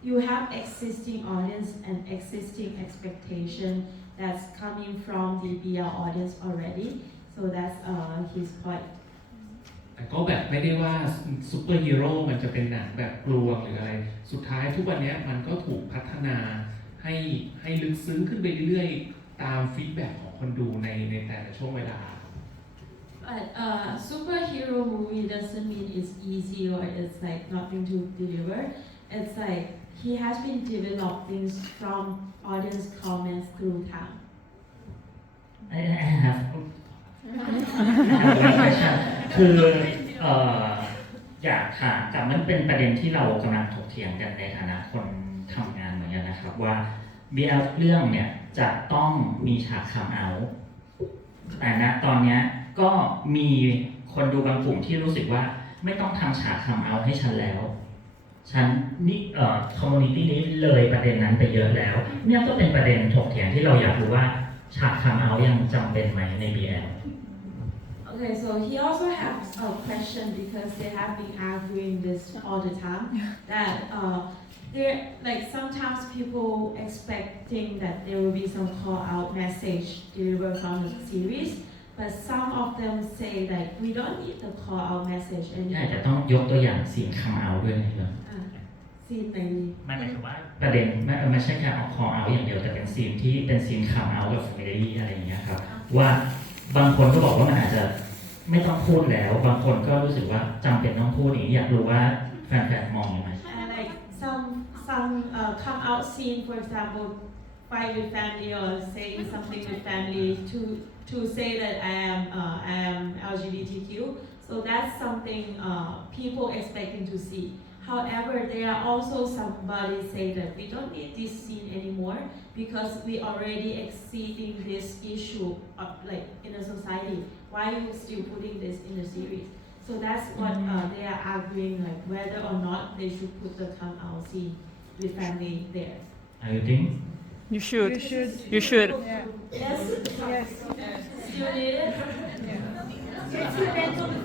you have existing audience and existing expectation that's coming from the BL audience already. So that's his point. แต่ก็แบบไม่ได้ว่าซูเปอร์ฮีโร่มันจะเป็นหนังแบบกลวงหรืออะไรสุดท้ายทุกวันนี้มันก็ถูกพัฒนาให้ลึกซึ้งขึ้นไปเรื่อยๆตามฟีดแบ็กของคนดูในแต่ละช่วงเวลา But superhero movie doesn't mean it's easy or it's like nothing to deliver. It's like he has been developing from audience comments through time. I have one question คืออยากถามกับมันเป็นประเด็นที่เรากำลังถกเถียงกันในฐานะคนทำงานเหมือนกันนะครับว่า BL เรื่องเนี่ยจะต้องมีฉากคัมเอาท์แต่ณตอนนี้ก็มีคนดูบางกลุ่มที่รู้สึกว่าไม่ต้องทำฉากคัมเอาท์ให้ฉันแล้วฉันนี่คอมมูนิตี้นี้เลยประเด็นนั้นไปเยอะแล้วเนี่ยก็เป็นประเด็นถกเถียงที่เราอยากรู้ว่าฉากคัมเอาท์ยังจำเป็นไหมใน BL Okay, so he also has a question because they have been arguing this all the time that there like sometimes people expecting that there will be some call out message delivered from the series, but some of them say like we don't need the call out message ใช่แต่ต้องยกตัวอย่างซีนคัมเอาท์ด้วยนะครับซีนไหนหมายถึงว่าประเด็นไม่ใช่แค่คอลเอาท์อย่างเดียวแต่เป็นซีนที่เป็นซีนคัมเอาท์กับแฟมิลี่อะไรอย่างเงี้ยครับว่าบางคนก็บอกว่ามันอาจจะไม่ต้องพูดแล้วบางคนก็รู้สึกว่าจำเป็นต้องพูดอย่างนี้อยากรู้ว่าแฟนๆมองยังไง Like some come out scene, for example, fight with family or saying something with family to say that I am LGBTQ. So that's something people expecting to see. However, there are also somebody say that we don't need this scene anymore because we already exceeding this issue of, like in a society. Why are you still putting this in the series? So that's what they are arguing, like whether or not they should put the come out scene with family there. I think You should. You should. Yeah. Yes. Yes. Still need it.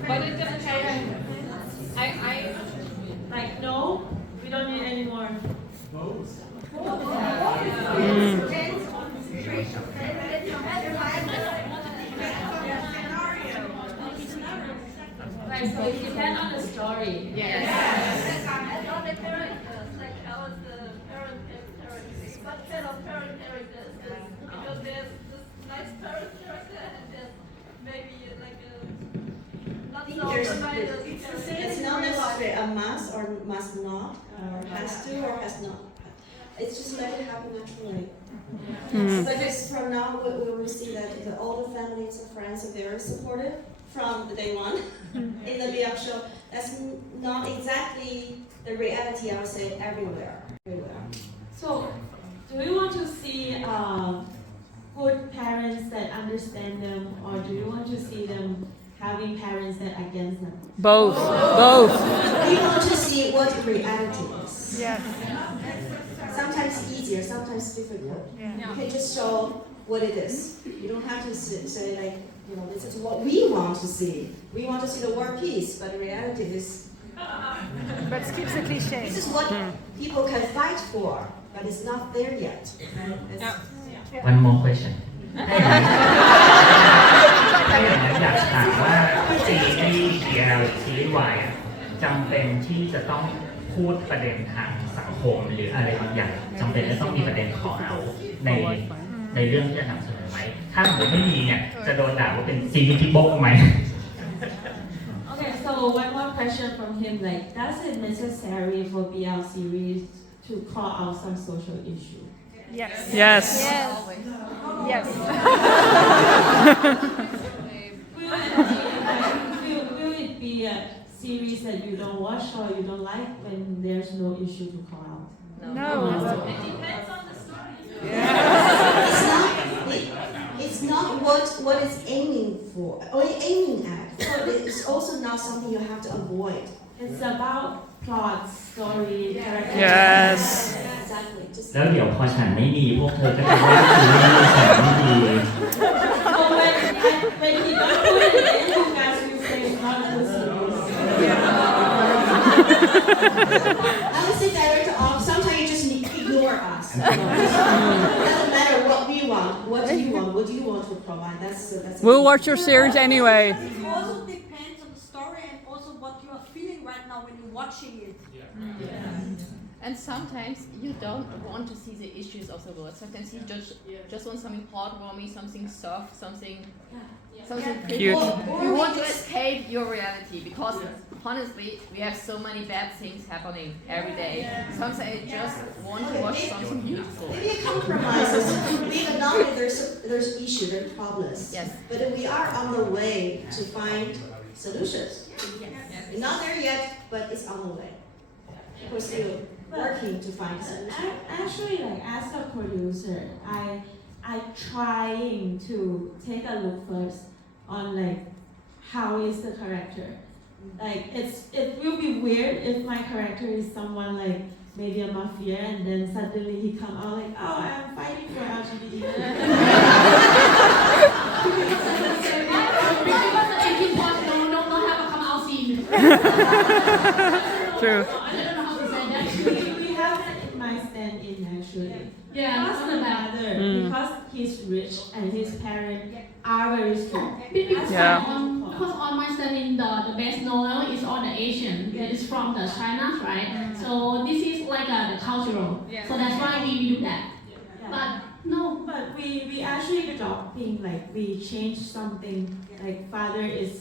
But it depends. Like no, we don't need anymore. Right, so it depends on the story. Yes. On the characters, like I was the parent and characters. What kind of parent characters? Because there's this nice parent character and there's maybe like a not so nice. It's not necessarily a must or must not, or has to or has not. It's just let it happen naturally. Because from now we will see that all the families and friends are very supportive from the day one in the BL show. That's not exactly the reality, I would say, everywhere. So, do we want to see good parents understand them, or do you want to see them having parents that are against them? Both. Both. We want to see what reality is. Yes. Sometimes easier, sometimes difficult. You can just show what it is. You don't have to say like, this is what we want to see. We want to see the world peace, but the reality is. But skip the cliche. This is what people can fight for, but it's not there yet. Right? One more question ถ้าอย่างนั้นอยากถามว่าซีรีส์ DL ซีรีส์ Y จำเป็นที่จะต้องพูดประเด็นทางสังคมหรืออะไรบางอย่างจำเป็นจะต้องมีประเด็นขอเอาในเรื่องที่จะนำเสนอไหมถ้าสมมติไม่มีเนี่ยจะโดนด่าว่าเป็นซีรีส์ที่โบ๊ะไหม Okay, so one more question from him, like, does it necessary for BL series to call out some social issue? Yes. Yes. Yes. Will it be a series that you don't watch or you don't like when there's no issue to call out? No. It depends on the story. It's not what it's aiming for, or aiming at. So it's also not something you have to avoid. It's about plot, story, character. Yes. Exactly. Just แล้วเดี๋ยวพอฉันไม่มีพวกเธอก็จะว่าซีรีส์ฉันไม่ดี So when he don't put it in, you guys will say it's not a good series. I would say director off. Sometimes you just need to ignore us. It doesn't matter what we want. What do you want? What do you want to provide? That's. We'll watch your series anyway. It also depends on the story and also what you are feeling right now when you're watching it. And sometimes you don't want to see the issues of the world. Sometimes you just want something heartwarming, something soft, something Cute. You want to escape your reality because honestly, we have so many bad things happening every day. Sometimes I just want to watch something beautiful. Maybe a compromise. We acknowledge there's issues, there's problems. Yes. But we are on the way to find solutions. We're not there yet, but it's on the way. We're still working to find solutions. Actually, like as a producer, I trying to take a look first on like how is the character. Like it will be weird if my character is someone like maybe a mafia and then suddenly he come out like, oh, I'm fighting for LGBT. True. We have that in my stand-in actually. Yeah, Because the mother, because he's rich and his parents are very strict. Because Yeah. because on my study, the best novel is all the Asian. It's from the China, right? So this is like the cultural. So that's why we do that. But no. But we actually adopting, like we change something, like father is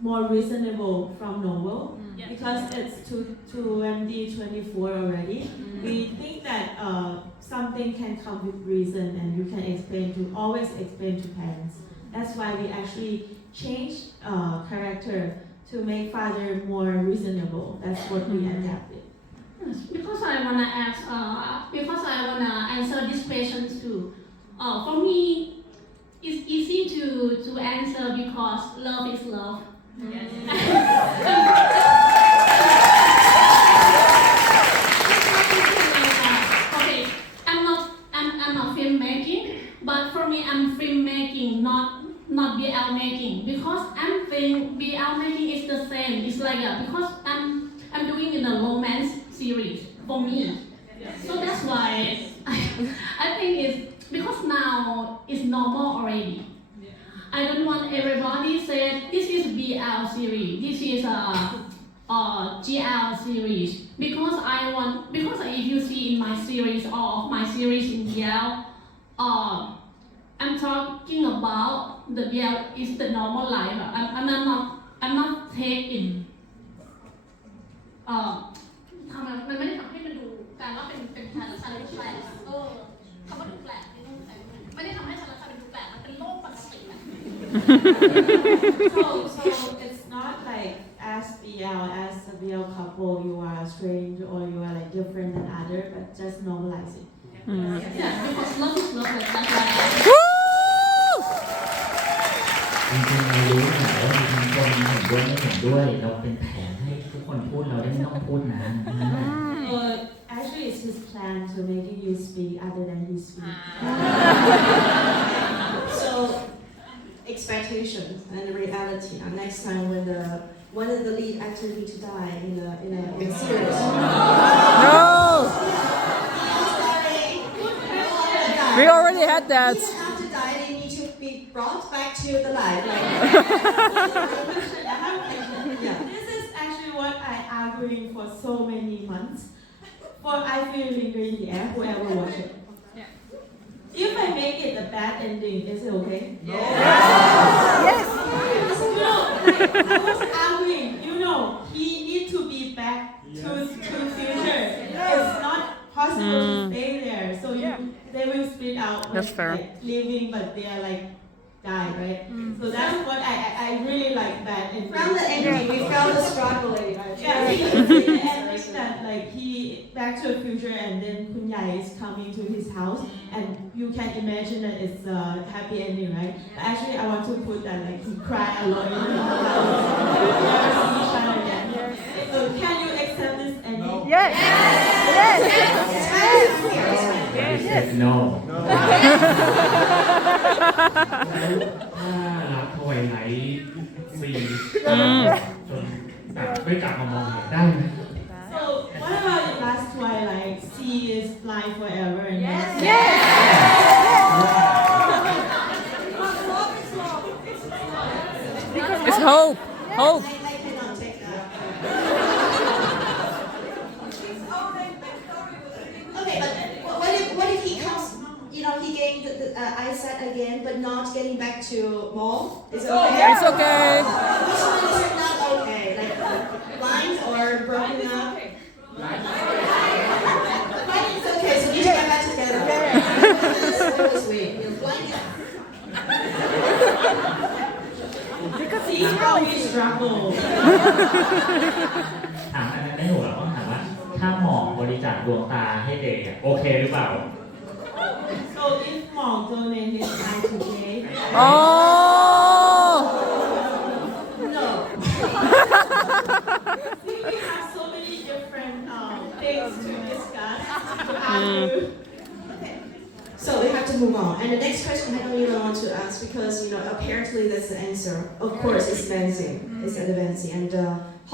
more reasonable from novel because it's 2024 already. We think that something can come with reason and you can always explain to parents. That's why we actually change character to make father more reasonable. That's what we adapted. Because I wanna answer this question too. For me, it's easy to answer because love is love. Yes. Okay, I'm not filmmaking, but for me, I'm filmmaking, not BL making, because I'm think BL making is the same. It's like because I'm doing in a romance series for me, so that's why I think it's because now it's normal already. I don't want everybody say this is BL series, this is a GL series, because if you see in my series or my series in BL, I'm talking about the BL is the normal life. I'm not taking ทำไมมันไม่ได้ทำให้มันดูการว่าเป็นชาลักษณะดูแปลกคำว่าดูแปลกไม่ได้ทำให้ชาลักษณะดูแปลกมันเป็นโลกปกติ So it's not like as a BL couple you are strange or you are like different than other, but just normalize it. Yeah, because love is love. That's why. Woo! จริงๆเรารู้แหละว่ามีทั้งคนเห็นด้วยไม่เห็นด้วยเราเป็นแผนให้ทุกคนพูดเราได้ไม่ต้องพูดนาน But actually, it's his plan to making you speak other than he speak. So, expectation and reality. And next time when one of the lead actor need to die in a series. No! Sorry. We already had that. Even after die, they need to be brought back to the life. Yeah. This is actually what I arguing for so many months. For I feel lingering in the air, whoever watch it. If I make it a bad ending, is it okay? Yes. I was arguing, he need to be back to future. It's not possible to stay there. So they will split out That's fair. living, but they are die, right? So that's what I really like that. From the ending, we felt the struggle. Yeah, in the ending that he back to the future and then Kun Yai is coming to his house and you can imagine that it's a happy ending, right? But actually, I want to put that he cried a lot in the house. So can you accept this ending? Yes. Yes. He said no ถ้ารับทวายไลท์ซีจนไม่กลับมามองเห็นได้ไหม So what about in last Twilight? Sea is blind forever and It's hope. Hope. I cannot take that. Okay, but what if he comes, he gained the eyesight again, but not getting back to mall? Is it okay? It's okay. Which one is not okay? Blind or broken up? Blind is okay, so you should get back together. That was weird. Blind. because he's probably struggle. ถามอันนั้นไม่ถูกหรอกต้องถามว่าถ้าหมอบริจาคดวงตาให้เด็กโอเคหรือเปล่า So if Mom donate his eye today, Oh! no. See, we have so many different things to discuss, to argue. So we have to move on. And the next question I don't even want to ask because apparently that's the answer. Of course, it's advancing. It's advancing, and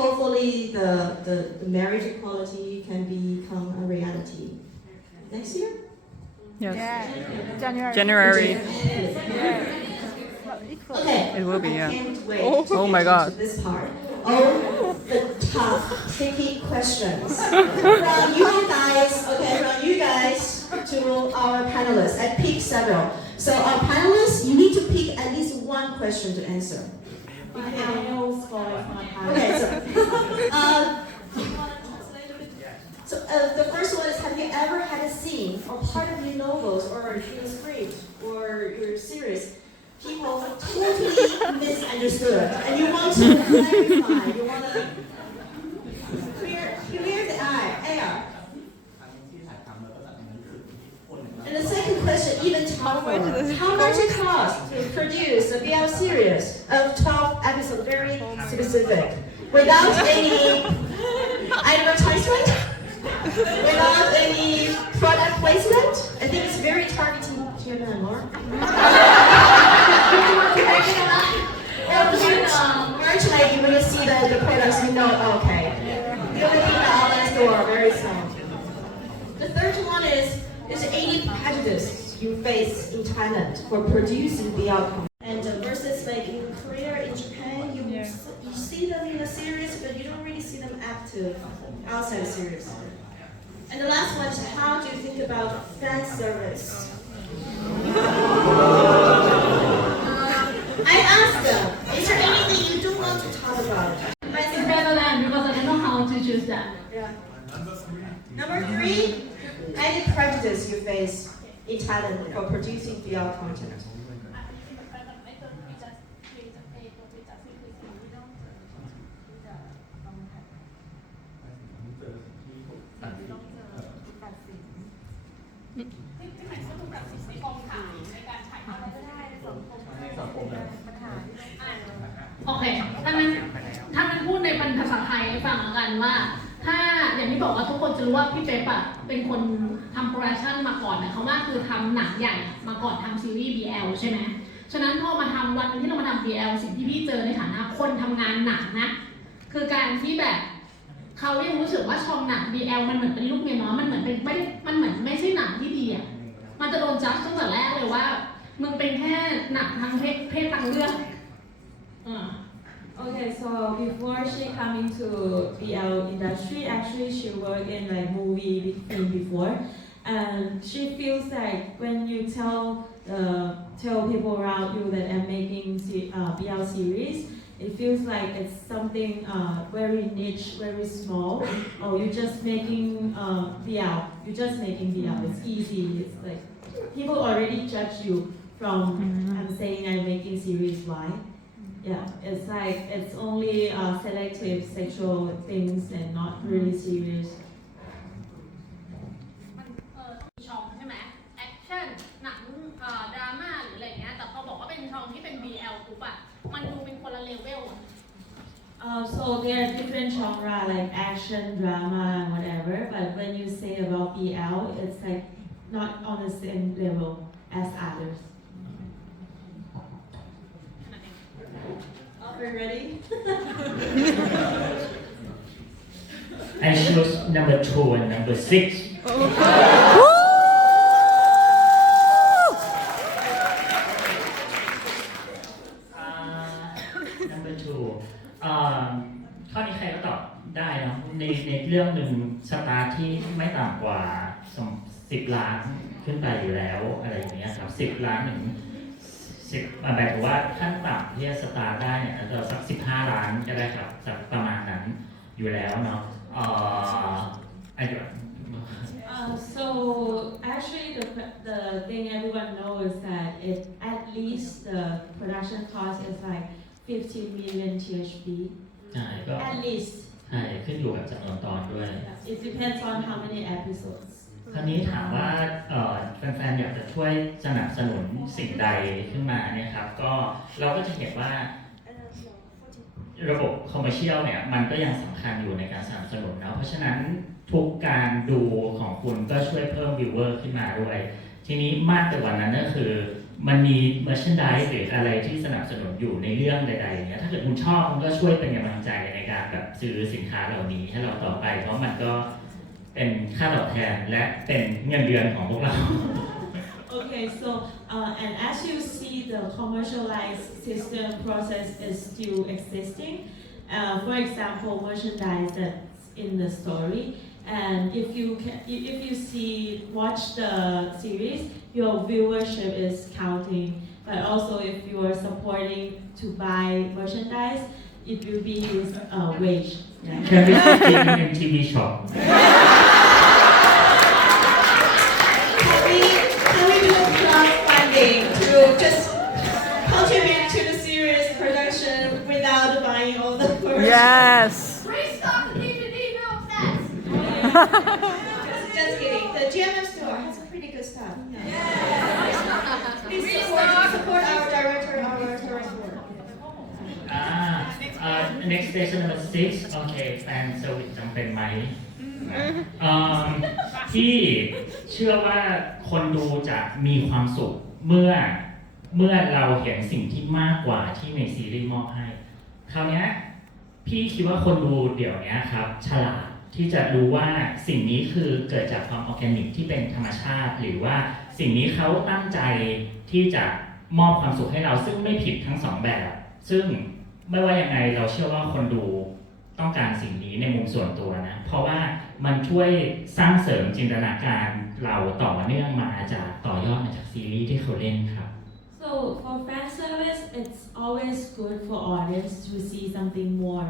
hopefully the marriage equality can become a reality next year. Yes. January. January. Okay. It will be, I yeah. can't wait to Oh get my God. into this part. Oh, the tough, tricky questions from you guys to our panelists. I picked several. So our panelists, you need to pick at least one question to answer. I know score is not high. Okay, so the first one is: have you ever had a scene or part of your novels or your script or your series people totally misunderstood, and you want to clarify, you want to clear the air? And the second question, even tougher: how much it costs to produce a BL series of 12 episodes, very specific, without any advertisement? Without any product placement? I think it's very targeting human and more. Merch, when you see the products, you know, okay. You're looking at the online store very soon. The third one is 80 prejudices you face in Thailand for producing BL content. And versus in Korea, in Japan, you see them in the series, but you don't really see them active outside the series. And the last one is: how do you think about fan service? I asked them, is there anything you don't want to talk about? It's better than because I don't know how to choose that. Yeah. Number 3, any prejudice you face in Thailand for producing BL content? โอเคถ้างั้นพูดในเป็นภาษาไทยให้ฟังแล้วกันว่า ถ้าอย่างที่บอกว่าทุกคนจะรู้ว่าพี่เป๊ปอะเป็นคนทำโปรดักชันมาก่อนนะเขาว่าคือทำหนังใหญ่มาก่อนทำซีรีส์ BL ใช่ไหมฉะนั้นพอมาทำวันที่เรามาทำ BL สิ่งที่พี่เจอในฐานะคนทำงานหนังนะคือการที่แบบเขายังรู้สึกว่าช่องหนัง BL มันเหมือนเป็นลูกเมียน้อยมันเหมือนเป็นมันเหมือนไม่ใช่หนังที่ดีอะมันจะโดนจัดตั้งแต่แรกเลยว่ามึงเป็นแค่หนังทางเพศทางเลือกOkay, so before she come into BL industry, actually she worked in like movie film before, and she feels like when you tell people around you that I'm making BL series, it feels like it's something very niche, very small. Or you're just making BL. You're just making BL. It's easy. It's like people already judge you from I'm saying I'm making series. Why? Yeah, it's like it's only selective sexual things and not really serious. ช่องใช่ไหมแอคชั่นหนังดราม่าหรืออะไรเงี้ยแต่พอบอกว่าเป็นช่องที่เป็น BL ปุ๊บอะมันดูเป็นคนละเลเวลอะ So there are different genre like action, drama, and whatever. But when you say about BL, it's like not on the same level as others. Are we ready? I chose number 2 and number 6. Number 2 ข้อนี้ใครก็ตอบได้เนาะในเรื่องหนึ่งสตาร์ทที่ไม่ต่ำกว่า10 ล้านขึ้นไปอยู่แล้วอะไรอย่างเงี้ยครับ10 ล้านถึง10หมายถึงว่าขั้นต่ำที่จะสตาร์ทได้เนี่ยอาจจะสัก15 ล้านก็ได้ครับสักประมาณนั้นอยู่แล้วเนาะSo actually the thing everyone knows is that at least the production cost is like 15 million THB. ใช่ก็ At least. ใช่ขึ้นอยู่กับจำนวนตอนด้วย It depends on how many episodes. คราวนี้ถามว่าแฟนๆอยากจะช่วยสนับสนุนสิ่งใดขึ้นมาเนี่ยครับก็เราก็จะเห็นว่าระบบคอมเมอร์เชียลเนี่ยมันก็ยังสำคัญอยู่ในการสนับสนุนนะเพราะฉะนั้นทุกการดูของคุณก็ช่วยเพิ่มวิวเวอร์ขึ้นมาด้วยทีนี้มากไปกว่านั้นก็คือมันมี merchandise หรืออะไรที่สนับสนุนอยู่ในเรื่องใดๆเนี่ยถ้าเกิดคุณชอบคุณก็ช่วยเป็นกำลังใจในการแบบซื้อสินค้าเหล่านี้ให้เราต่อไปเพราะมันก็เป็นค่าตอบแทนและเป็นเงินเดือนของพวกเรา Okay, so and as you see, the commercialized system process is still existing. For example, merchandise that's in the story, and if you watch the series, your viewership is counting. But also, if you are supporting to buy merchandise, it will be his wage. Yeah. Can we see gmmtv shop? Can we do crowdfunding to just contribute to the series production without buying all the merch? Yes. Restock the DVD, no thanks. Just kidding. The GMM store has a pretty good stuff. Please support our director, our tourist board. Next station number 6 โอเคแฟนเซอร์วิสจำเป็นไหมที่เชื่อว่าคนดูจะมีความสุขเมื่อเราเห็นสิ่งที่มากกว่าที่ในซีรีส์มอบให้คราวนี้พี่คิดว่าคนดูเดี๋ยวนี้ครับฉลาดที่จะรู้ว่าสิ่งนี้คือเกิดจากความออร์แกนิกที่เป็นธรรมชาติหรือว่าสิ่งนี้เขาตั้งใจที่จะมอบความสุขให้เราซึ่งไม่ผิดทั้ง2แบบซึ่งไม่ว่ายังไงเราเชื่อว่าคนดูต้องการสิ่งนี้ในมุมส่วนตัวนะเพราะว่ามันช่วยสร้างเสริมจินตนาการเราต่อเนื่องมาจากต่อยอดมาจากซีรีส์ที่เขาเล่นครับ So for fan service, it's always good for audience to see something more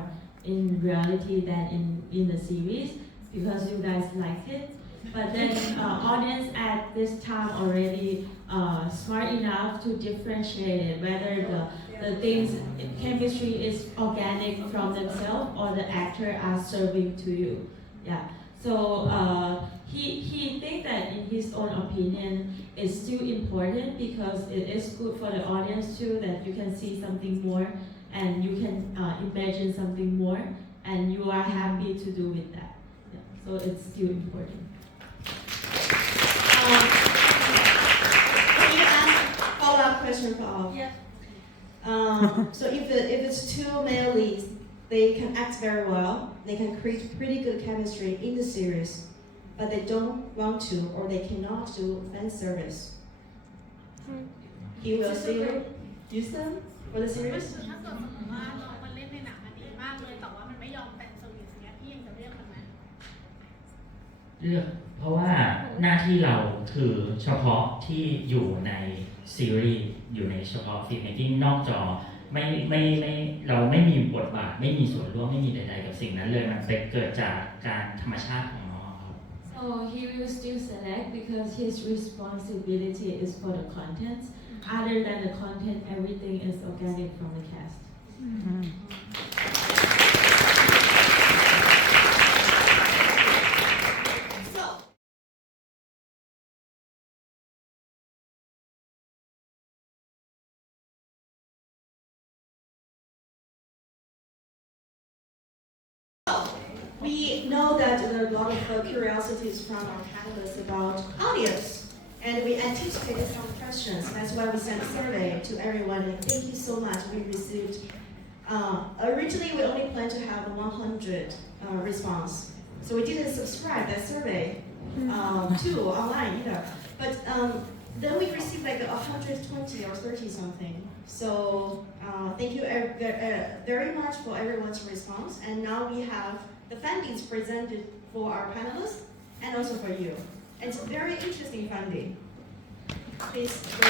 in reality than in the series because you guys like it. But then audience at this time already smart enough to differentiate it, whether the things chemistry is organic from themselves or the actor are serving to you. Yeah. So he think that in his own opinion it's still important because it is good for the audience too that you can see something more and you can imagine something more, and you are happy to do with that. Yeah. So it's still important. Can you ask follow-up question for Yeah. So if it's two male leads, they can act very well, they can create pretty good chemistry in the series, but they don't want to or they cannot do fan service. He will still use them for the ถ้า series? เกิดสมมติว่าน้องมันเล่นในหนังมันดีมากเลยแต่ว่ามันไม่ยอมแฟนเซอร์วิสเนี้ยพี่ยังจะเลือกมันไหม เลือกเพราะว่าหน้าที่เราคือเฉพาะที่อยู่ในซีรีส์อยู่ในเฉพาะฟิล์มที่นอกจอไม่เราไม่มีบทบาทไม่มีส่วนร่วมไม่มีใดๆกับสิ่งนั้นเลยมันเป็นเกิดจากการธรรมชาติของน้องครับ So he will still select because his responsibility is for the content. Other than the content, everything is organic from the cast. We know that there are a lot of curiosities from our panelists about audience, and we anticipated some questions. That's why we sent a survey to everyone. And thank you so much. We received. Originally, we only planned to have 100 response, so we didn't subscribe that survey to online either. But then we received like 120 or 30 something. So thank you very much for everyone's response. And now we have the findings presented for our panelists and also for you. It's a very interesting finding. Please go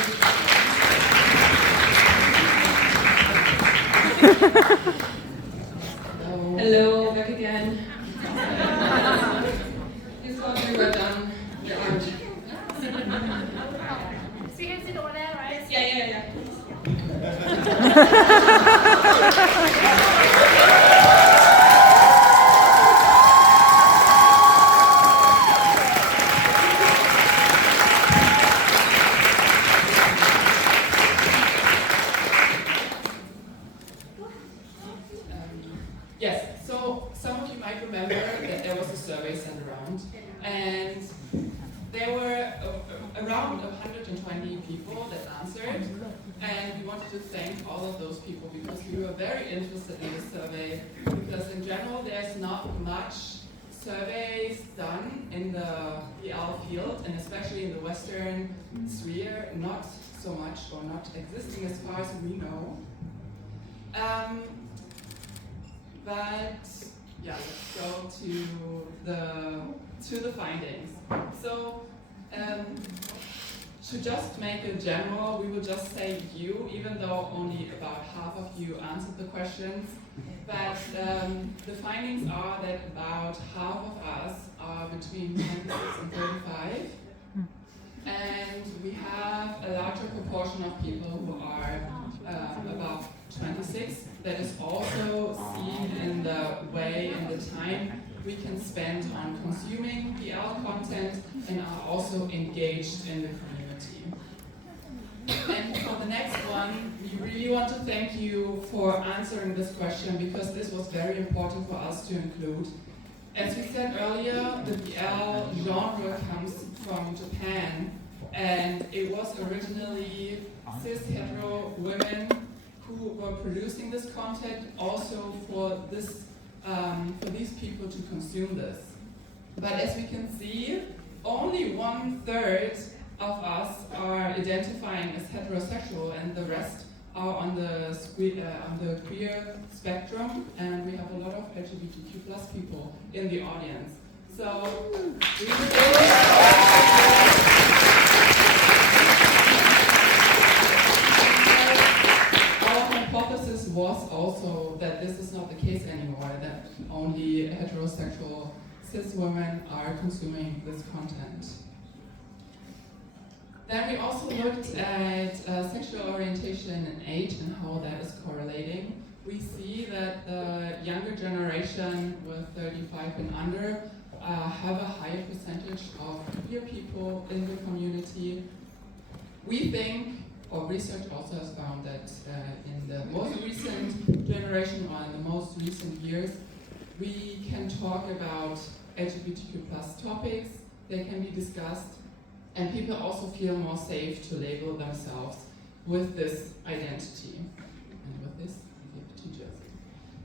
Hello, back again. You thought we were done. You aren't. See him sit over there, right? Yeah. Yes, so some of you might remember that there was a survey sent around, and there were around 120 people that answered, and we wanted to thank all of those people because we were very interested in the survey, because in general there's not much surveys done in the BL field, and especially in the Western sphere, not so much or not existing as far as we know. But yeah, let's go to the findings. So to just make it general, we will just say you, even though only about half of you answered the questions. But the findings are that about half of us are between 26 and 35. And we have a larger proportion of people who are above 26. That is also seen in the way and the time we can spend on consuming BL content and are also engaged in the community. And for the next one, we really want to thank you for answering this question because this was very important for us to include. As we said earlier, the BL genre comes from Japan, and it was originally cis-hetero women who were producing this content also for these people to consume this. But as we can see, only 1/3 of us are identifying as heterosexual, and the rest are on the queer spectrum, and we have a lot of LGBTQ+ people in the audience. So our hypothesis was also that this is not the case anymore, that only heterosexual cis women are consuming this content. Then we also looked at sexual orientation and age and how that is correlating. We see that the younger generation with 35 and under have a higher percentage of queer people in the community. We think or research also has found that in the most recent generation or in the most recent years, we can talk about LGBTQ plus topics, they can be discussed, and people also feel more safe to label themselves with this identity. And with this, I give it to Josie.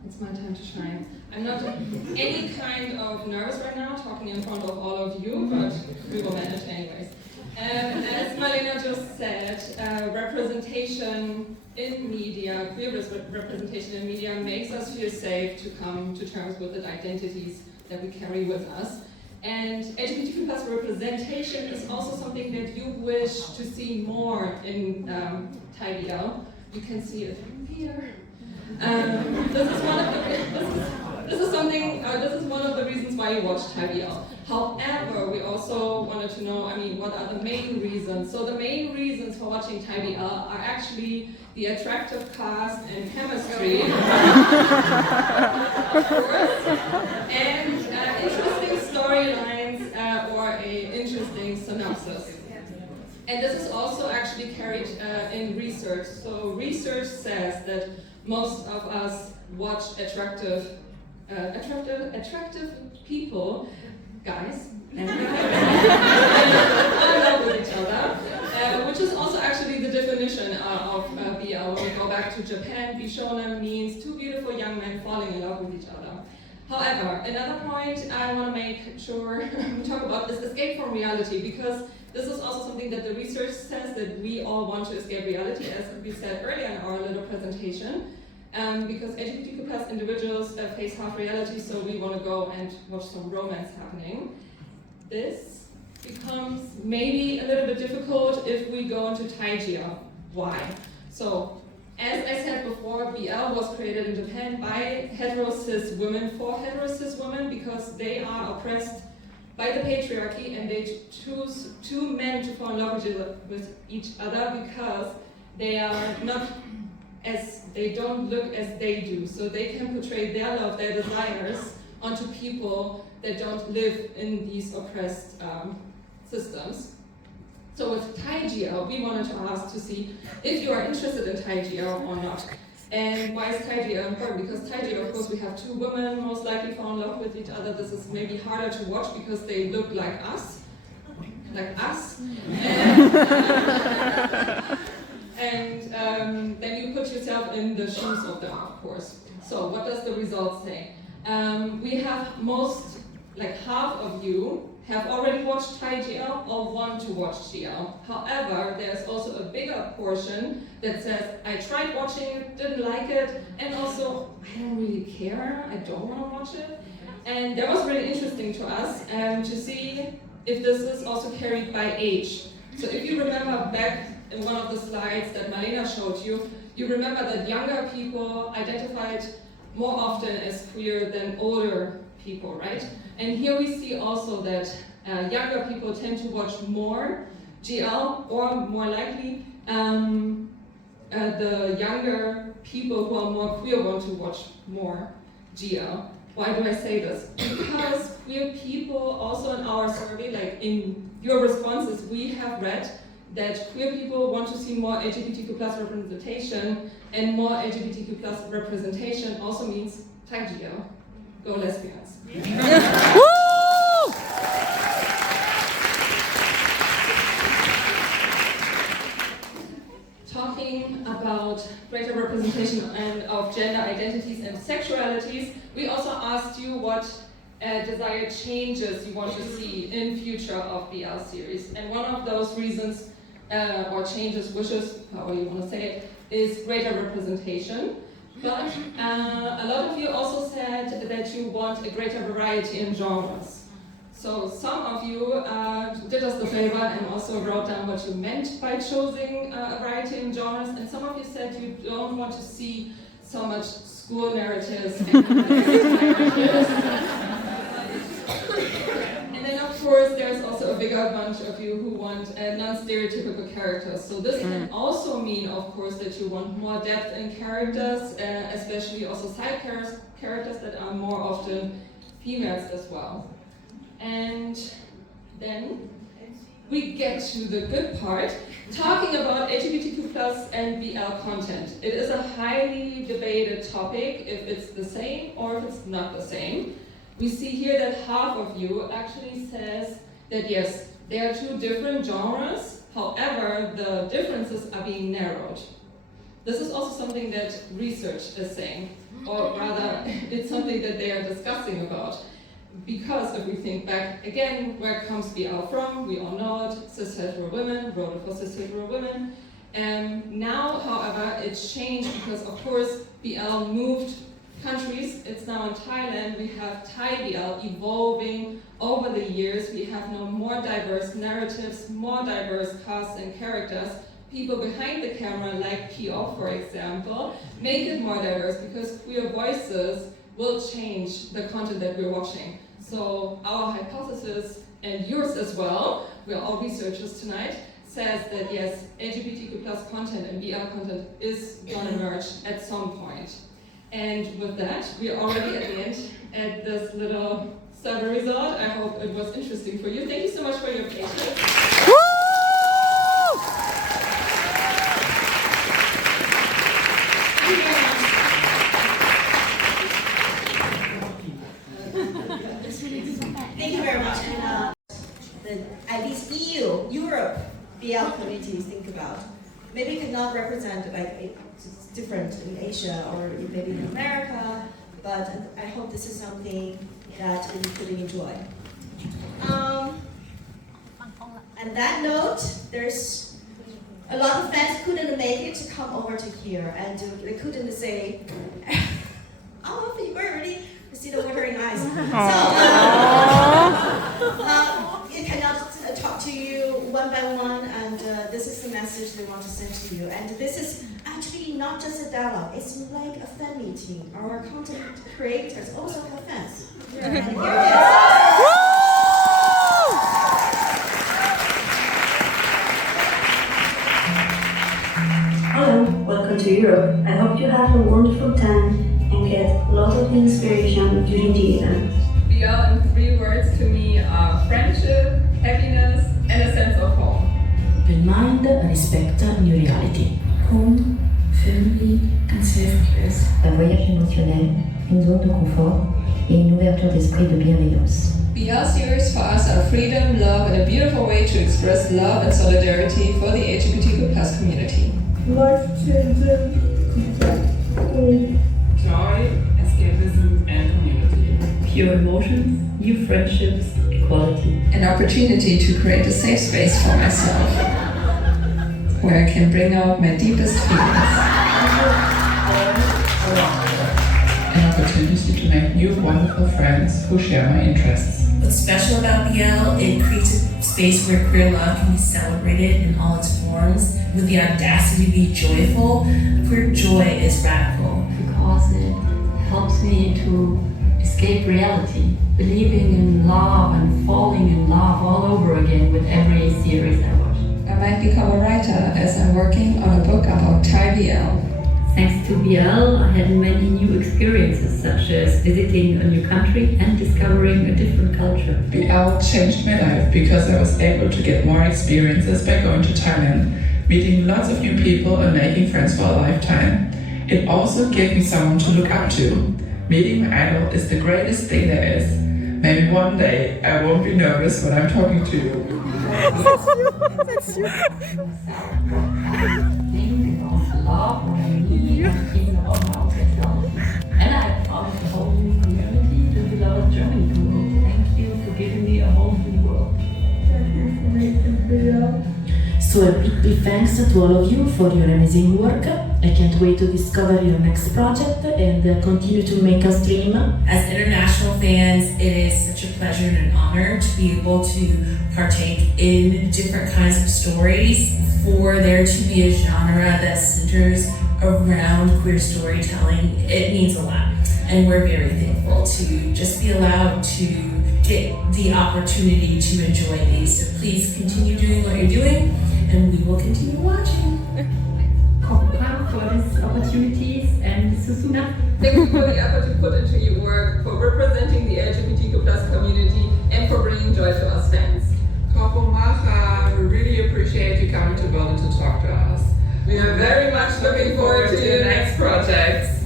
It's my time to shine. I'm not any kind of nervous right now talking in front of all of you, but we will manage anyways. As Marlena just said, representation in media, queer representation in media makes us feel safe to come to terms with the identities that we carry with us. And LGBTQ plus representation is also something that you wish to see more in TIBL. You can see it here. This is one of the reasons why you watch TIBL. However, we also wanted to know, what are the main reasons? So the main reasons for watching TIBL are actually the attractive cast and chemistry, of course, and interesting storylines or an interesting synopsis. And this is also actually carried in research. So research says that most of us watch attractive people, guys, and fall in love with each other, which is also actually the definition of BL. When we go back to Japan, Bishonen means two beautiful young men falling in love with each other. However, another point I want to make sure we talk about is escape from reality, because this is also something that the research says that we all want to escape reality, as we said earlier in our little presentation. Because LGBTQ plus individuals face half reality, so we want to go and watch some romance happening. This becomes maybe a little bit difficult if we go into TIGL. Why? So, as I said before, BL was created in Japan by hetero-cis women for hetero-cis women, because they are oppressed by the patriarchy and they choose two men to fall in love with each other because they are not they don't look as they do, so they can portray their love, their desires onto people that don't live in these oppressed systems. So with TIGL, we wanted to ask to see if you are interested in TIGL or not. And why is TIGL important? Because TIGL, of course, we have two women most likely fall in love with each other. This is maybe harder to watch because they look like us. And then you put yourself in the shoes of them, of course. So what does the result say? We have half of you have already watched TIGL or want to watch GL. However, there's also a bigger portion that says, I tried watching it, didn't like it, and also, I don't really care, I don't want to watch it. And that was really interesting to us to see if this is also carried by age. So if you remember back in one of the slides that Marlena showed you, you remember that younger people identified more often as queer than older people, right? And here we see also that younger people tend to watch more GL, or more likely, the younger people who are more queer want to watch more GL. Why do I say this? Because queer people, also in our survey, like in your responses, we have read that queer people want to see more LGBTQ plus representation, and more LGBTQ plus representation also means TIGL. Go lesbians. Talking about greater representation and of gender identities and sexualities, we also asked you what desired changes you want to see in future of BL series. And one of those reasons, or changes, wishes, however you want to say it, is greater representation. But a lot of you also said that you want a greater variety in genres. So some of you did us the favor and also wrote down what you meant by choosing a variety in genres, and some of you said you don't want to see so much school narratives and then of course there's also a bigger bunch of you who want non-stereotypical characters. So this can also mean, of course, that you want more depth in characters, especially also side characters that are more often females as well. And then we get to the good part, talking about LGBTQ+ and BL content. It is a highly debated topic if it's the same or if it's not the same. We see here that half of you actually says that yes, there are two different genres, however, the differences are being narrowed. This is also something that research is saying, or rather, it's something that they are discussing about. Because if we think back again, where comes BL from? We all know it, cis-hetero women, wrote it for cis-hetero women. Now, however, it's changed because, of course, BL moved countries. It's now in Thailand. We have Thai BL evolving over the years. We have now more diverse narratives, more diverse casts and characters. People behind the camera, like P.O., for example, make it more diverse because queer voices will change the content that we're watching. So our hypothesis, and yours as well, we're all researchers tonight, says that yes, LGBTQ+ content and BL content is gonna merge at some point. And with that, we're already at the end at this little survey result. I hope it was interesting for you. Thank you so much for your patience. Thank you very much. And at least EU, Europe, BL communities think about. Maybe it could not represent like it's different in Asia or maybe in America, but I hope this is something that you could enjoy. On that note, there's a lot of fans couldn't make it to come over to here, and they couldn't say, "Oh, you already see the watering eyes." So it cannot talk to you one by one, and this is the message they want to send to you. And this is actually not just a dialogue; it's like a fan meeting. Our content creators also have fans. And here it is. Hello, welcome to Europe. I hope you have a wonderful time and get lots of inspiration during the event. BL in 3 words to me are friendship, happiness, and a sense of home. Open mind, respect, new reality. Home, family, and safe place. Un voyage émotionnel, une zone de confort et une ouverture d'esprit de bienveillance. BL series for us are freedom, love, and a beautiful way to express love and solidarity for the LGBTQ+ community. Life-changing Joy, escapism, and community. Pure emotions, new friendships, equality. An opportunity to create a safe space for myself, where I can bring out my deepest feelings. An opportunity to make new wonderful friends who share my interests. What's special about BL, it creates a space where queer love can be celebrated in all its forms with the audacity to be joyful. Queer joy is radical. Because it helps me to escape reality, believing in love and falling in love all over again with every series I watch. I might become a writer as I'm working on a book about Thai BL. Thanks to BL, I had many new experiences, such as visiting a new country and discovering a different culture. BL changed my life because I was able to get more experiences by going to Thailand, meeting lots of new people and making friends for a lifetime. It also gave me someone to look up to. Meeting my idol is the greatest thing there is. Maybe one day I won't be nervous when I'm talking to you. That's you. Love what I need and even about my sexuality. And I found a whole new community to develop Germany to. Thank you for giving me a whole new world. Thank you for making BL. So a big thanks to all of you for your amazing work. I can't wait to discover your next project and continue to make us dream. As international fans, it is such a pleasure and an honor to be able to partake in different kinds of stories. For there to be a genre that centers around queer storytelling, it means a lot. And we're very thankful to just be allowed to get the opportunity to enjoy these. So please continue doing what you're doing, and we will continue watching. Kopka for these opportunities and Susuna. Thank you for the effort you put into your work, for representing the LGBTQ+ community, and for bringing joy to us fans. Kopka to talk to us. We are very much looking forward to your next projects.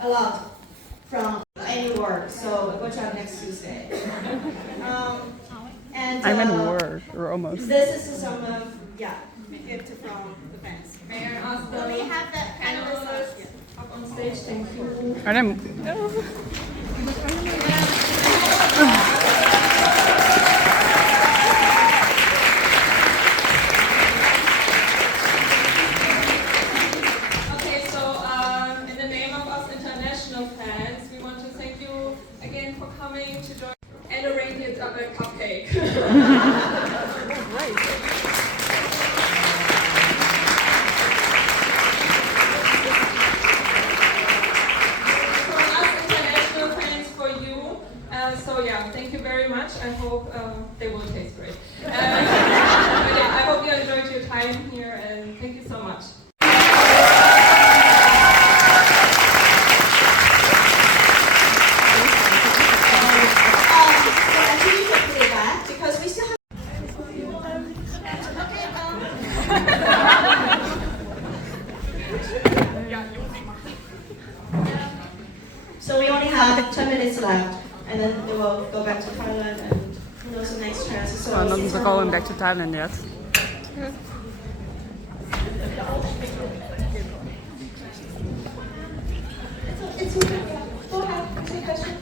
A lot from any work, so go to next Tuesday. And I'm in work, or almost. This is some gift from the fans. May I ask So we have that panelists up on stage? Thank you. And I'm. Okay, so in the name of us international fans, we want to thank you again for coming to join and arrange a cupcake. Thank you very much. I hope they will taste great. But yeah, I hope you enjoyed your time here, and thank you so much. Actually, you can put it back because we still have. So we only have 10 minutes left. And then they will go back to Thailand and who knows the next chance. So I'm not going back to Thailand yet. It's okay. Go ahead. Ask a question.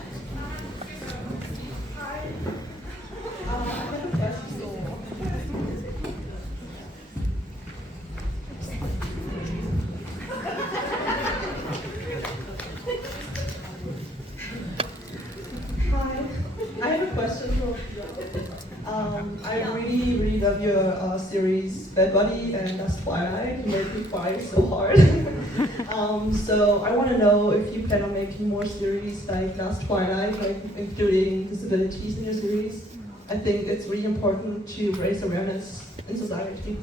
I have a question for I really love your series Bad Buddy and Last Twilight. You made me cry so hard. So I want to know if you plan on making more series like Last Twilight, like including disabilities in your series. I think it's really important to raise awareness in society.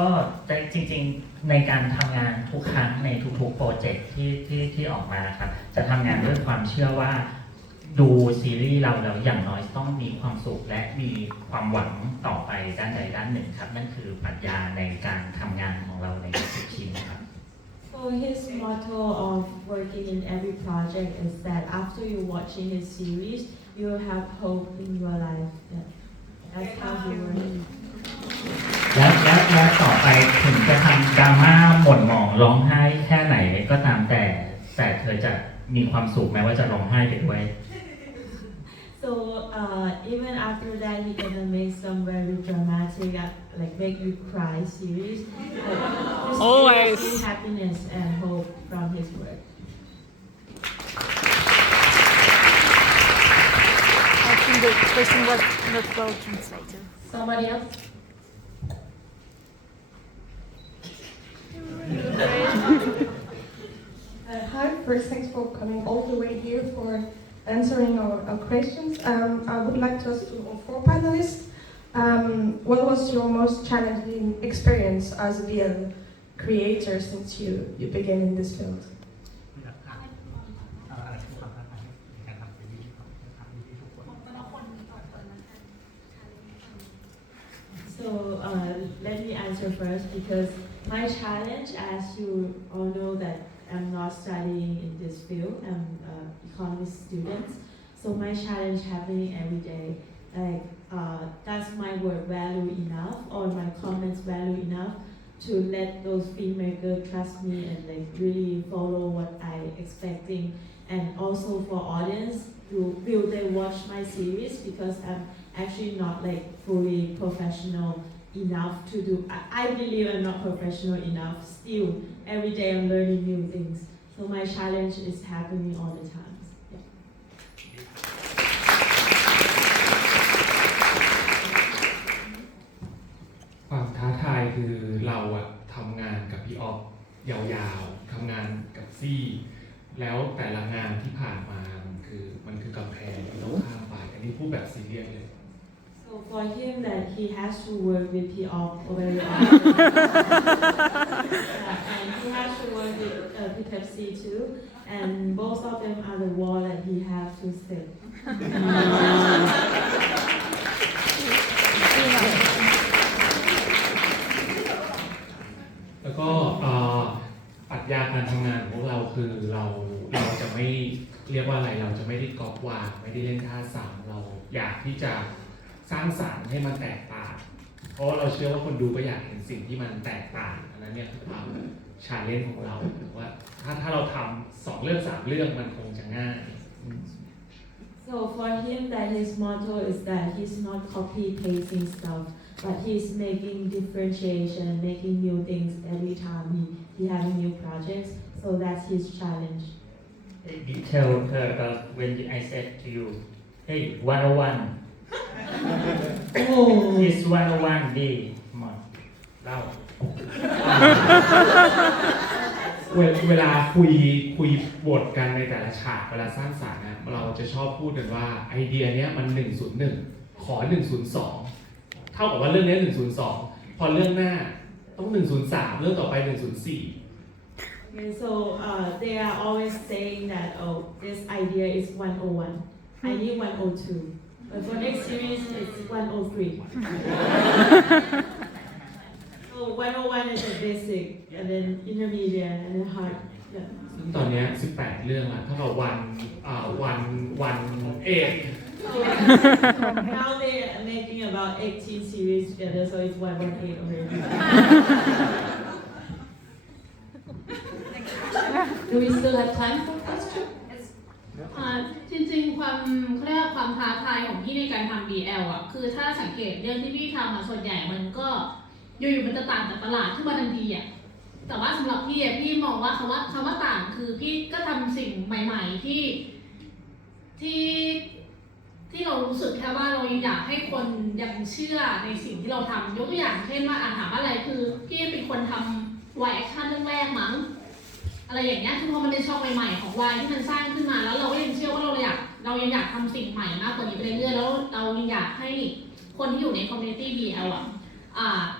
ก็จริงๆในการทำงานทุกครั้งในทุกๆโปรเจกต์ที่ออกมาครับจะทำงานด้วยความเชื่อว่าดูซีรีส์เราแล้วอย่างน้อยต้องมีความสุขและมีความหวังต่อไปด้านใดด้านหนึ่งครับนั่นคือปรัชญาในการทำงานของเราในทุกชิ้นครับ So his motto of working in every project is that after you watching his series, you will have hope in your life. That's how he works. และต่อไปถึงจะทำดราม่าหม่นหมองร้องไห้แค่ไหนก็ตามแต่เธอจะมีความสุขแม้ว่าจะร้องไห้ไปด้วย So even after that, he gonna make some very dramatic, like make you cry series. Always happiness and hope from his work. I think the question was not well translated. Somebody else? Hi, first thanks for coming all the way here for answering our questions. I would like to ask all four panelists, what was your most challenging experience as a BL creator since you began in this field? So let me answer first because my challenge, as you all know, that I'm not studying in this field. I'm an economist student. So my challenge happening every day. Like, does my work value enough or my comments value enough to let those filmmakers trust me and like really follow what I expecting? And also for audience, will they watch my series? Because I'm actually not like fully professional enough to do. I believe I'm not professional enough. Still, every day I'm learning new things. So my challenge is happening all the time. ความท้าทายคือเราอะ ยาวๆทำงานกับซี่แล้วแต่ละงานที่ผ่านมามันคือกำแพงที่ต้องข้ามไปอันนี้พูดแบบซีเรียสเลย So for him that he has to work with P-off very often. And he has to work with pepzi too. And both of them are the wall that he has to sit. แล้วก็ปรัชญาการทำงานของพวกเราคือเราจะไม่เรียกว่าอะไรเราจะไม่ได้ก๊อปวางไม่ได้เล่นท่าซ้ำเราอยากที่จะสร้างสรรค์ให้มันแตกต่างเพราะเราเชื่อว่าคนดูก็อยากเห็นสิ่งที่มันแตกต่างอันนั้นเนี่ยคือความชาเลนจ์ของเราว่าถ้าเราทำ2 เรื่อง 3 เรื่องมันคงจะง่าย So for him that his motto is that he's not copy pasting stuff but he's making differentiation making new things every time he having new projects so that's his challenge. You tell her about when I said to you, hey 101 It's 101 day มาเล่า เวลาคุยบทกันในแต่ละฉากเวลาสร้างสรรค์นะเราจะชอบพูดกันว่าไอเดียเนี้ยมัน101ขอ102เท่ากับว่าเรื่องนี้102พอเรื่องหน้าต้อง103เรื่องต่อไป104 Okay, so they are always saying that this idea is 101 I need 102 but for next series it's 103 So 101 is a basic and then intermediate and then hard. ซึ่งตอนนี้18 เรื่องละเท่ากับวัน8 Now they are making about 18 series together so it's 118 already. Do we still have time for questions? จริงๆความเรียกว่าความท้าทายของพี่ในการทำ BL อ่ะคือถ้าสังเกตเรื่องที่พี่ทำอ่ะส่วนใหญ่มันก็อยู่ๆมันจะต่างจากตลาดขึ้นมาทันทีอ่ะแต่ว่าสำหรับพี่อ่ะพี่มองว่าคำว่าต่างคือพี่ก็ทำสิ่งใหม่ๆที่เรารู้สึกแค่ว่าเรายังอยากให้คนยังเชื่อในสิ่งที่เราทำยกตัวอย่างเช่นว่าถามอะไรคือพี่เป็นคนทำ Y action เรื่องแรกมั้งอะไรอย่างเงี้ยคือพอมันเป็นช่องใหม่ๆของ Y ที่มันสร้างขึ้นมาแล้วเราก็ยังเชื่อว่าเรายังอยากทำสิ่งใหม่มากกว่านี้ไปเรื่อยๆแล้วเรายังอยากให้คนที่อยู่ใน community BL อ่ะ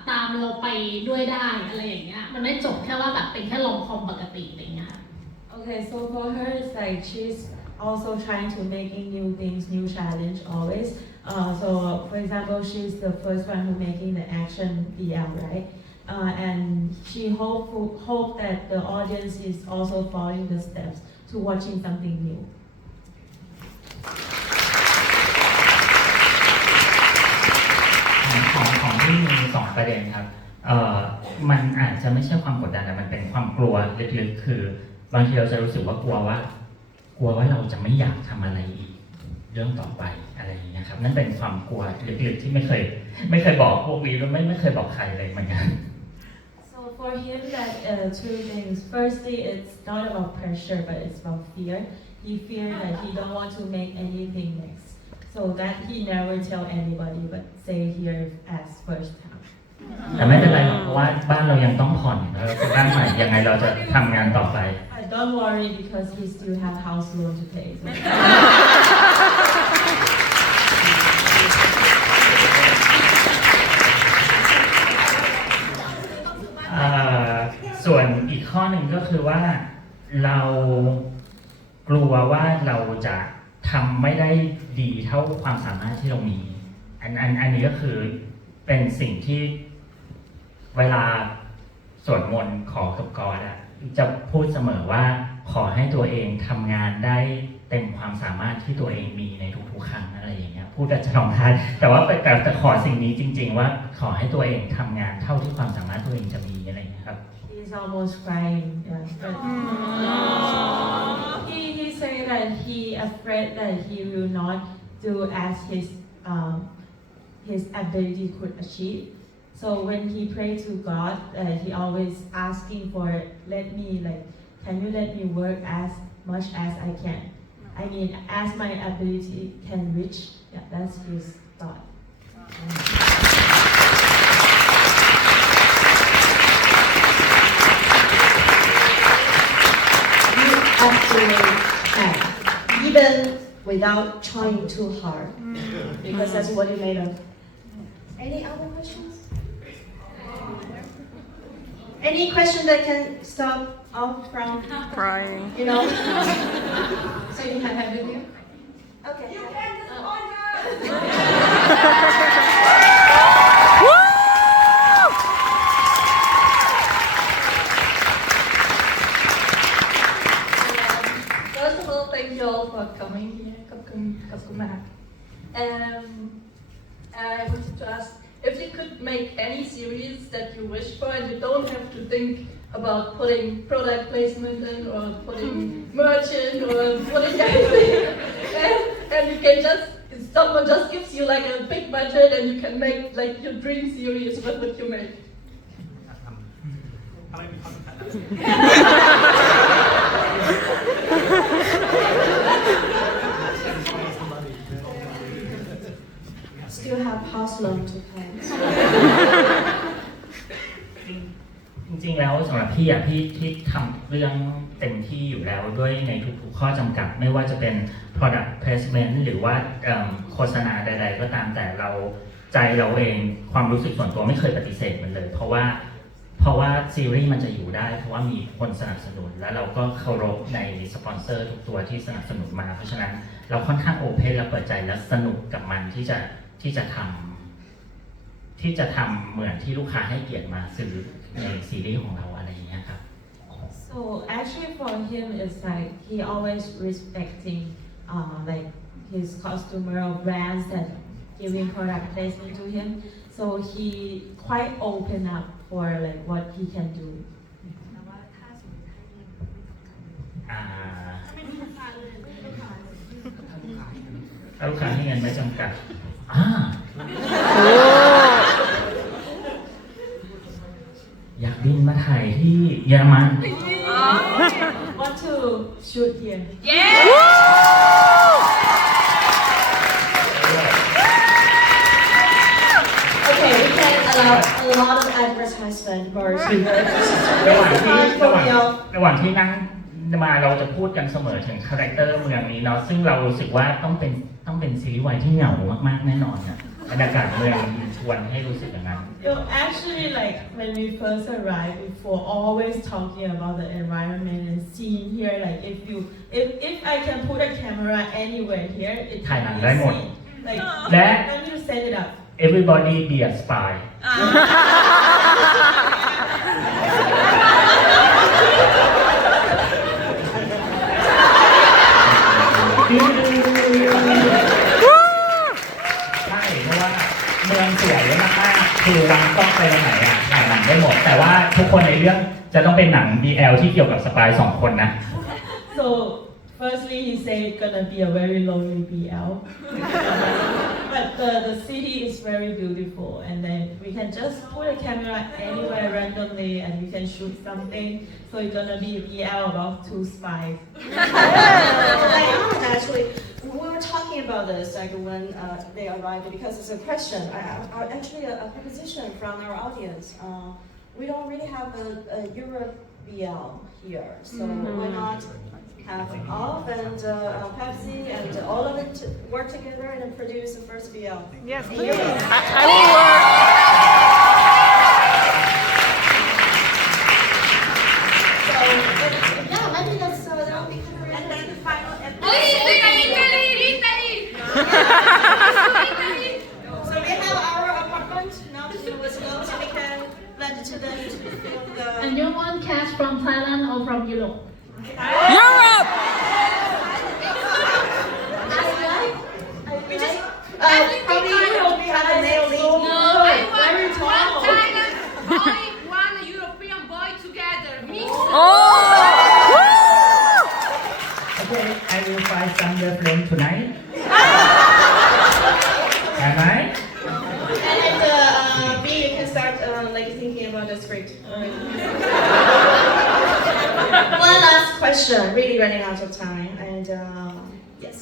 ตามเราไปด้วยได้อะไรอย่างเงี้ยมันไม่จบแค่ว่าแบบเป็นแค่ลงคอมปกติอะไรเงี้ย Okay, so for her it's like she's also trying to making new things, new challenge always. So for example, she's the first one who making the action BL, right? And she hope that the audience is also following the steps to watching something new. ของที่มี2 ประเด็นครับมันอาจจะไม่ใช่ความกดดันแต่มันเป็นความกลัวลึกๆคือบางทีเราจะรู้สึกว่ากลัวว่าเราจะไม่อยากทำอะไรอีกเรื่องต่อไปอะไรอย่างเงี้ยครับนั่นเป็นความกลัวลึกๆที่ไม่เคยบอกพวกวีแล้วไม่เคยบอกใครเลยเหมือนกัน So for him that 2 things. Firstly, it's not about pressure but it's about fear. He feared that he don't want to make anything next. So that he never tell anybody but say here as first time. แต่ไม่เป็นไรหรอกเพราะว่าบ้านเรายังต้องผ่อนแล้วบ้านใหม่ยังไงเราจะทำงานต่อไป Don't worry because he still have house loan to pay. So. ส่วนอีกข้อหนึ่งก็คือว่าเรากลัวว่าเราจะทำไม่ได้ดีเท่าความสามารถที่เรามีอันนี้ก็คือเป็นสิ่งที่เวลาสวดมนต์ขอกับกอดจะพูดเสมอว่าขอให้ตัวเองทำงานได้เต็มความสามารถที่ตัวเองมีในทุกๆครั้งอะไรอย่างเงี้ยพูดจะลองทานแต่ว่าแต่ขอสิ่งนี้จริงๆว่าขอให้ตัวเองทำงานเท่าที่ความสามารถตัวเองจะมีอะไรอย่างเงี้ยครับ He's almost crying. Yeah. He say that he afraid that he will not do as his ability could achieve. So when he pray to God, he always asking for can you let me work as much as I can? I mean, as my ability can reach. Yeah, that's his thought. absolutely can, even without trying too hard, because that's what you made of. Any other questions? Any question that can stop off from Crying. you know? So you have a video? Okay. You can disappoint First of all, thank you all for coming here. I wanted to ask if you could make any series that you wish for, and you don't have to think about putting product placement in or putting merch in or putting anything, and you can just, someone just gives you like a big budget and you can make like your dream series. What would you make? Still have house loan to pay. จริงๆแล้วสำหรับพี่อ่ะพี่ทำเรื่องเต็มที่อยู่แล้วด้วยในทุกๆข้อจำกัดไม่ว่าจะเป็น product placement หรือว่าโฆษณาใดๆก็ตามแต่เราใจเราเองความรู้สึกส่วนตัวไม่เคยปฏิเสธมันเลยเพราะว่าซีรีส์มันจะอยู่ได้เพราะว่ามีคนสนับสนุนและเราก็เคารพในสปอนเซอร์ทุกตัวที่สนับสนุนมาเพราะฉะนั้นเราค่อนข้างโอเพนและเปิดใจและสนุกกับมันที่จะทำเหมือนที่ลูกค้าให้เกียรติมาซื้อในซีรีส์ของเราอะไรอย่างเงี้ยครับ So actually for him it's like he always respecting like his customer or brands that giving product placement to him. So he quite open up for like what he can do. ถ้าลูกค้าให้เงินไม่จำกัดอยากบินมาถ่ายที่เยอรมัน Want to shoot here? Okay, we can allow a lot of advertisement for you. ระหว่างที่นั่งมาเราจะพูดกันเสมอถึงคาแรคเตอร์เมืองนี้เนาะซึ่งเรารู้สึกว่าต้องเป็นซีรีส์วายที่เหงามากๆแน่นอนนะบรรยากาศเมืองชวนให้รู้สึกอย่างนั้น Actually, like when we first arrived, before always talking about the environment and seeing here, like if I can put a camera anywhere here, it can be seen. Like let me set it up. Everybody be a spy. ใช่เพราะว่าเมืองสวยมากๆคือวางกล้องไปตรงไหนอ่ะถ่ายหนังได้หมดแต่ว่าทุกคนในเรื่องจะต้องเป็นหนัง BL ที่เกี่ยวกับสปาย2 คนนะ So firstly, he said it's gonna be a very lonely BL, but the city is very beautiful, and then we can just put a camera anywhere randomly, and we can shoot something. So it's gonna be a BL about 2 spies. Actually, we were talking about this like when they arrived because it's a question. Actually, a proposition from our audience. We don't really have a Europe BL here, so why not have off and Pepsi and all of it work together and produce the first BL? Yes, please. I will work. So, yeah, maybe that will be cool. And then the final So we have our apartment now to Wisconsin, so we can lend it to them to film the... And you want cash from Thailand or from Europe? Europe! We just probably Europe, we have a male lead. No, very tall. One Thailand boy, one European boy together. Mix. Okay, I will find some girlfriend tonight. Am I? And B, you can start like thinking about the script. One last question, really running out of time, and yes.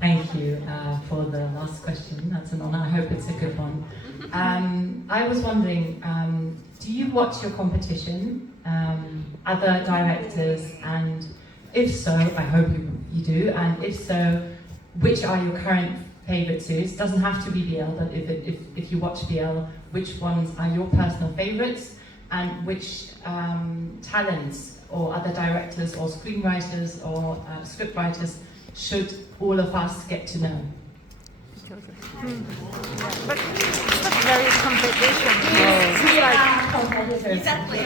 Thank you for the last question. That's an honor. I hope it's a good one. I was wondering, do you watch your competition, other directors, and if so, I hope you do, and if so, which are your current favourite series? Doesn't have to be BL, but if you watch BL, which ones are your personal favourites, and which talents or other directors or screenwriters or scriptwriters should all of us get to know? But it's not very competition. We are competitors. Exactly.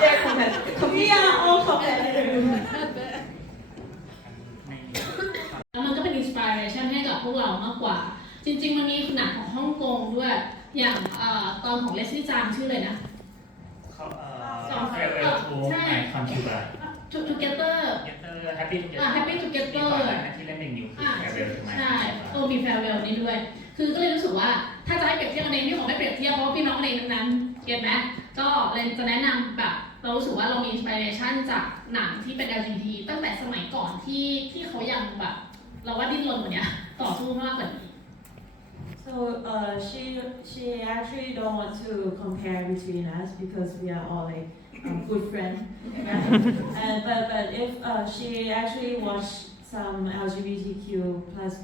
They're competitors. We are all competitors. แล้วมันก็เป็นอินสปิเรชันให้กับพวกเรามากกว่า จริงๆมันมีหนังของฮ่องกงด้วย อย่างตอนของเลสลี่จางชื่อเลยนะใช่ Together Happy Together ที่เล่นเป็นนิวคือแฟร์เวลใช่ไหม ใช่มีแฟร์เวลนี่ด้วย คือก็เลยรู้สึกว่าถ้าจะให้เปรียบเทียบกันเองพี่ของไม่เปรียบเทียบเพราะว่าพี่น้องเองทั้งนั้นเก็ตไหมก็เลยจะแนะนำแบบเรารู้สึกว่าเรามีอินสปิเรชันจากหนังที่เป็น LGBT ตั้งแต่สมัยก่อนที่เขายังแบบเราว่าดิ้นรนกว่านี้ต่อสู้มากกว่านี้ So she actually don't want to compare between us because we are all like good friends. Right? But if she actually watched some LGBTQ plus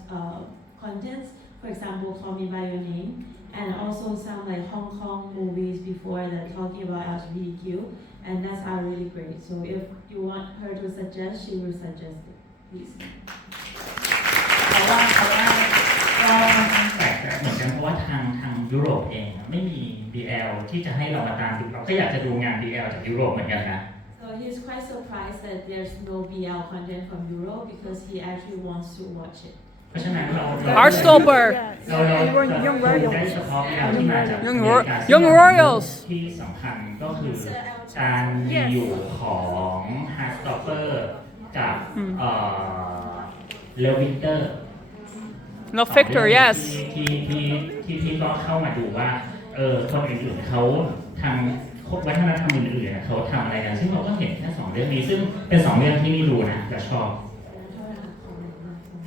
contents, for example, Call Me by Your Name, and also some like Hong Kong movies before that talking about LGBTQ, and that's really great. So if you want her to suggest, she will suggest it, please. ก็แปลกเหมือนกันเพราะว่าทางยุโรปเองไม่มี BL ที่จะให้เรามาตามดูเราก็อยากจะดูงาน BL จากยุโรปเหมือนกันนะ So he's quite surprised that there's no BL content from Europe because he actually wants to watch it. เพราะฉะนั้นเรา Heartstopper เราได้เฉพาะ BL ที่มาจาก Young Royals ที่สำคัญก็คือการมีอยู่ของ Heartstopper กับLove Winter No Victor yes ที่ก็เข้ามาดูว่าคนอื่นๆเขาทางวัฒนธรรมอื่นๆเขาทำอะไรกันซึ่งเราก็เห็นแค่2เรื่องนี้ซึ่งเป็น2เรื่องที่นี่ดูนะแต่ชอบ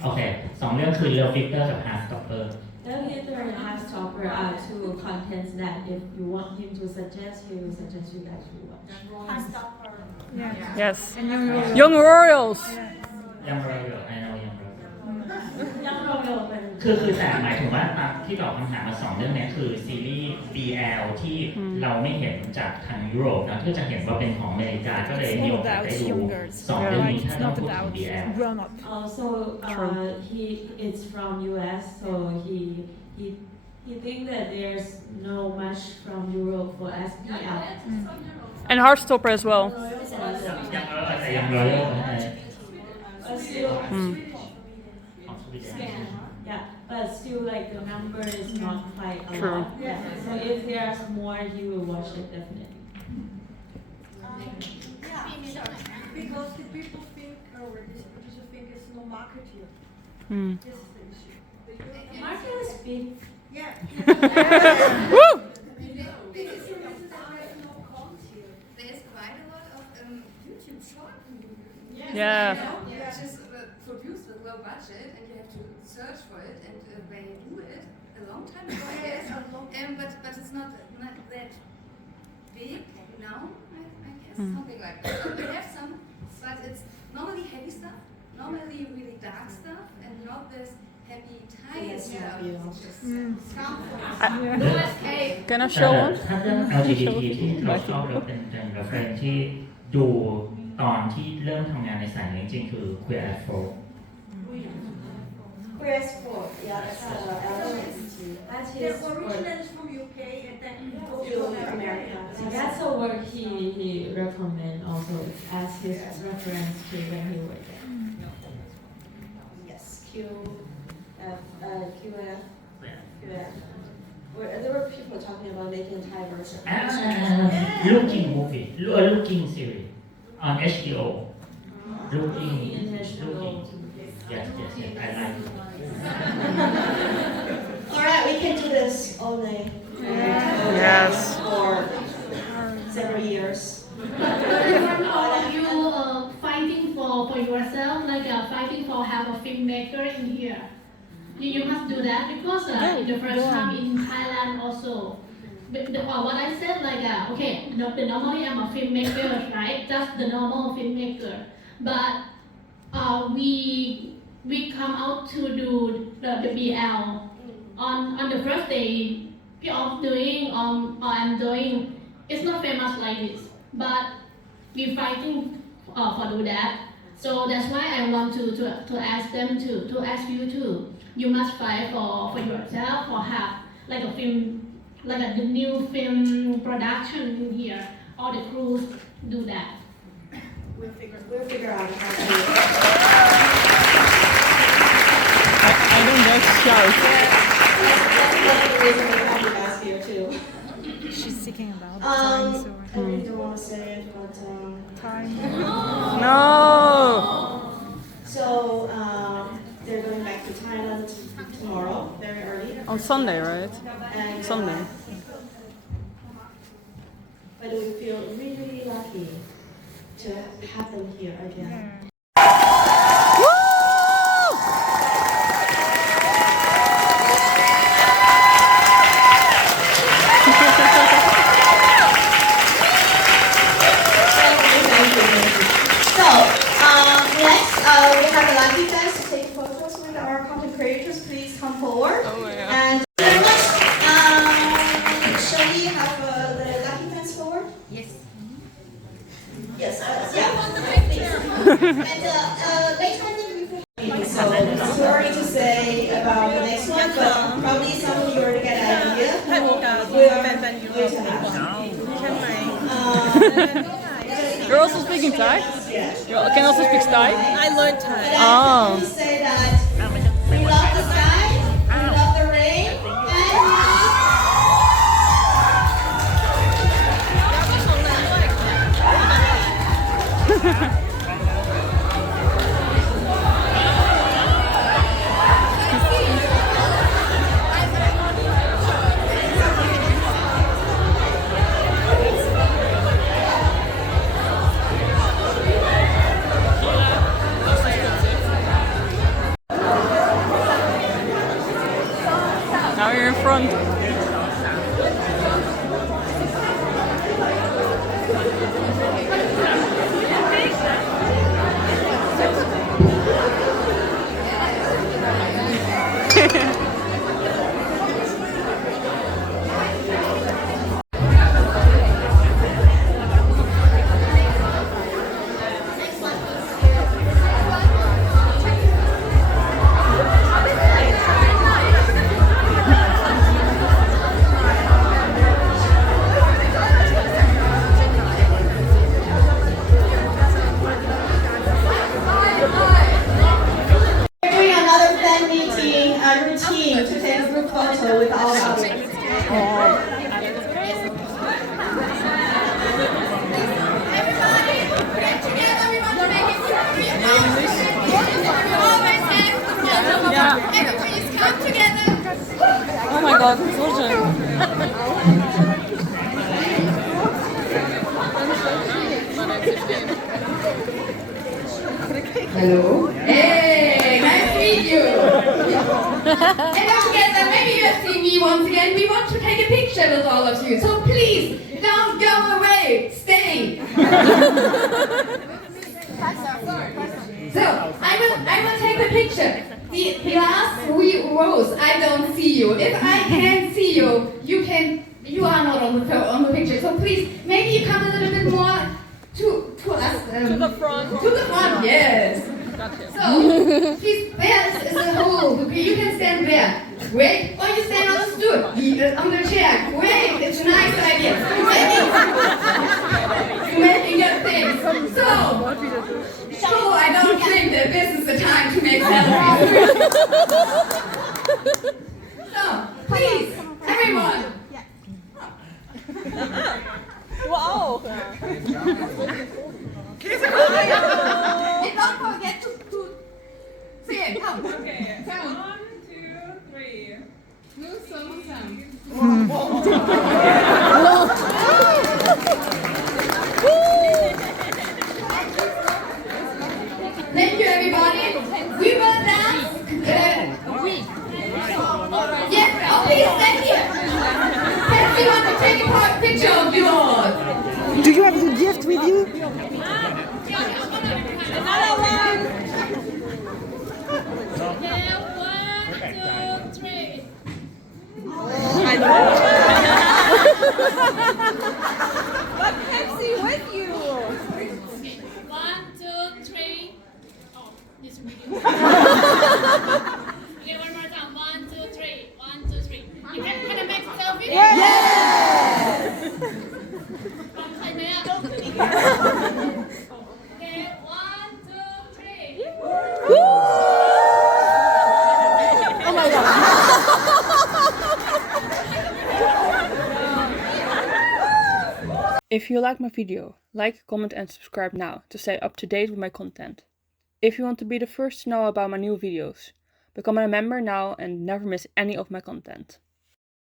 โอเค2เรื่องคือ Love Victor กับ Heartstopper Love Victor and Heartstopper are two contents that if you want him to suggest, he will suggest you guys to watch. Heartstopper. Yes Young Royals Young Royal I know Young Royal Young Royal คือแต่หมายถึงว่าที่ตอบคำถามมา2เรื่องนี้คือซีรีส์ BL ที่เราไม่เห็นจากทางยุโรปนะที่จะเห็นว่าเป็นของอเมริกาก็เลยมีโอกาสได้ดู2เรื่องนี้ถ้าต้องพูดถึง BL Also it's from US so he think that there's no much from Europe for SBL and Heartstopper as well Young Royal Yeah, but still like the number is not quite a True. lot. Yeah. So if there's more, you will watch it definitely. Because the people think, or this producer think it's no market here. This is the issue. The market is big. Yeah. Woo! There's quite a lot of YouTube short movies. Yeah. Which is produced with low budget, and you have to search for it, and they do it a long time ago, I guess. But it's not that big now, I guess, something like that. We have some, but it's normally heavy stuff, normally really dark stuff, and not this happy, tired stuff. Can I show one? ถ้าเรื่อง LGBT ที่เราชอบเราเป็นเฟรนที่ดูตอนที่เริ่มทำงานในสายนี้จริงๆคือ Queer as Folk Queer as Folk, yeah, that's LGBT. That's The his original work. is from UK, and then To America. So that's a work he recommend also as his reference to when he worked there. Yes, QF. There were people talking about making a Thai version. Looking movie Looking series on HBO Looking Yes, I like it. Alright, we can do this all day. Yes. For several years. All of you fighting for yourself, like fighting for have a filmmaker in here. You must do that because in the first time in Thailand also, what I said, like, okay, normally I'm a filmmaker, right? Just the normal filmmaker. But we come out to do the BL. On the first day, P-off doing or I'm doing, it's not famous like this. But we're fighting for do that. So that's why I want to ask them to ask you too. You must fight for yourself, or have like a film, like the new film production in here. All the crews do that. We'll figure out how to do it. I don't just shout. That's the reason we have you guys here too. She's speaking about I really don't want to say it, but time. No. So they're going back to Thailand tomorrow, very early. On Sunday, right? And, Sunday. But we feel really, really lucky to have them here again. So, next we have the lucky fans to take photos with our content creators. Please come forward. Oh my God. And very much. Shall we have the lucky fans forward? Yes. Yes. Yeah. And later I think we could. So it's too early to say about the next one, but probably some of you already get an idea. You're also speaking Thai? You can also speak Thai? I learned Thai. Oh. We say that we love the sky, we love the rain, and Now you're in front. routine to take a group photo with all of us. Everybody's come together. Oh my God, слушай. Hello. Hey, nice to meet you. And don't forget that maybe you have seen me once again. We want to take a picture with all of you. So please, don't go away. Stay. So I will take the picture. The last rows, I don't see you. If I can't see you, you are not on the picture. So please, maybe you come a little bit more to us. To the front. To the front, yes. Gotcha. So please, there is a hole. You can stand there. Great. Or you stand on the stool, on the chair. Great. It's a nice idea. You're making good things. So I don't think that this is the time to make selfies. So please, everyone. Wow. And don't forget to say it. Come. Okay. Come. 1, 2, 3. Thank you, everybody. We will dance. Yes, oh, please stand here. we want to take a picture of you all. Do you have the gift with you? Another one. But Pepsi with you. 1, 2, 3. Oh, this video. Okay, one more time. 1, 2, 3. 1, 2, 3. You can I make a selfie? Yes. From China. Okay, 1, 2, 3. Oh my god. If you like my video, like, comment and subscribe now to stay up to date with my content. If you want to be the first to know about my new videos, become a member now and never miss any of my content.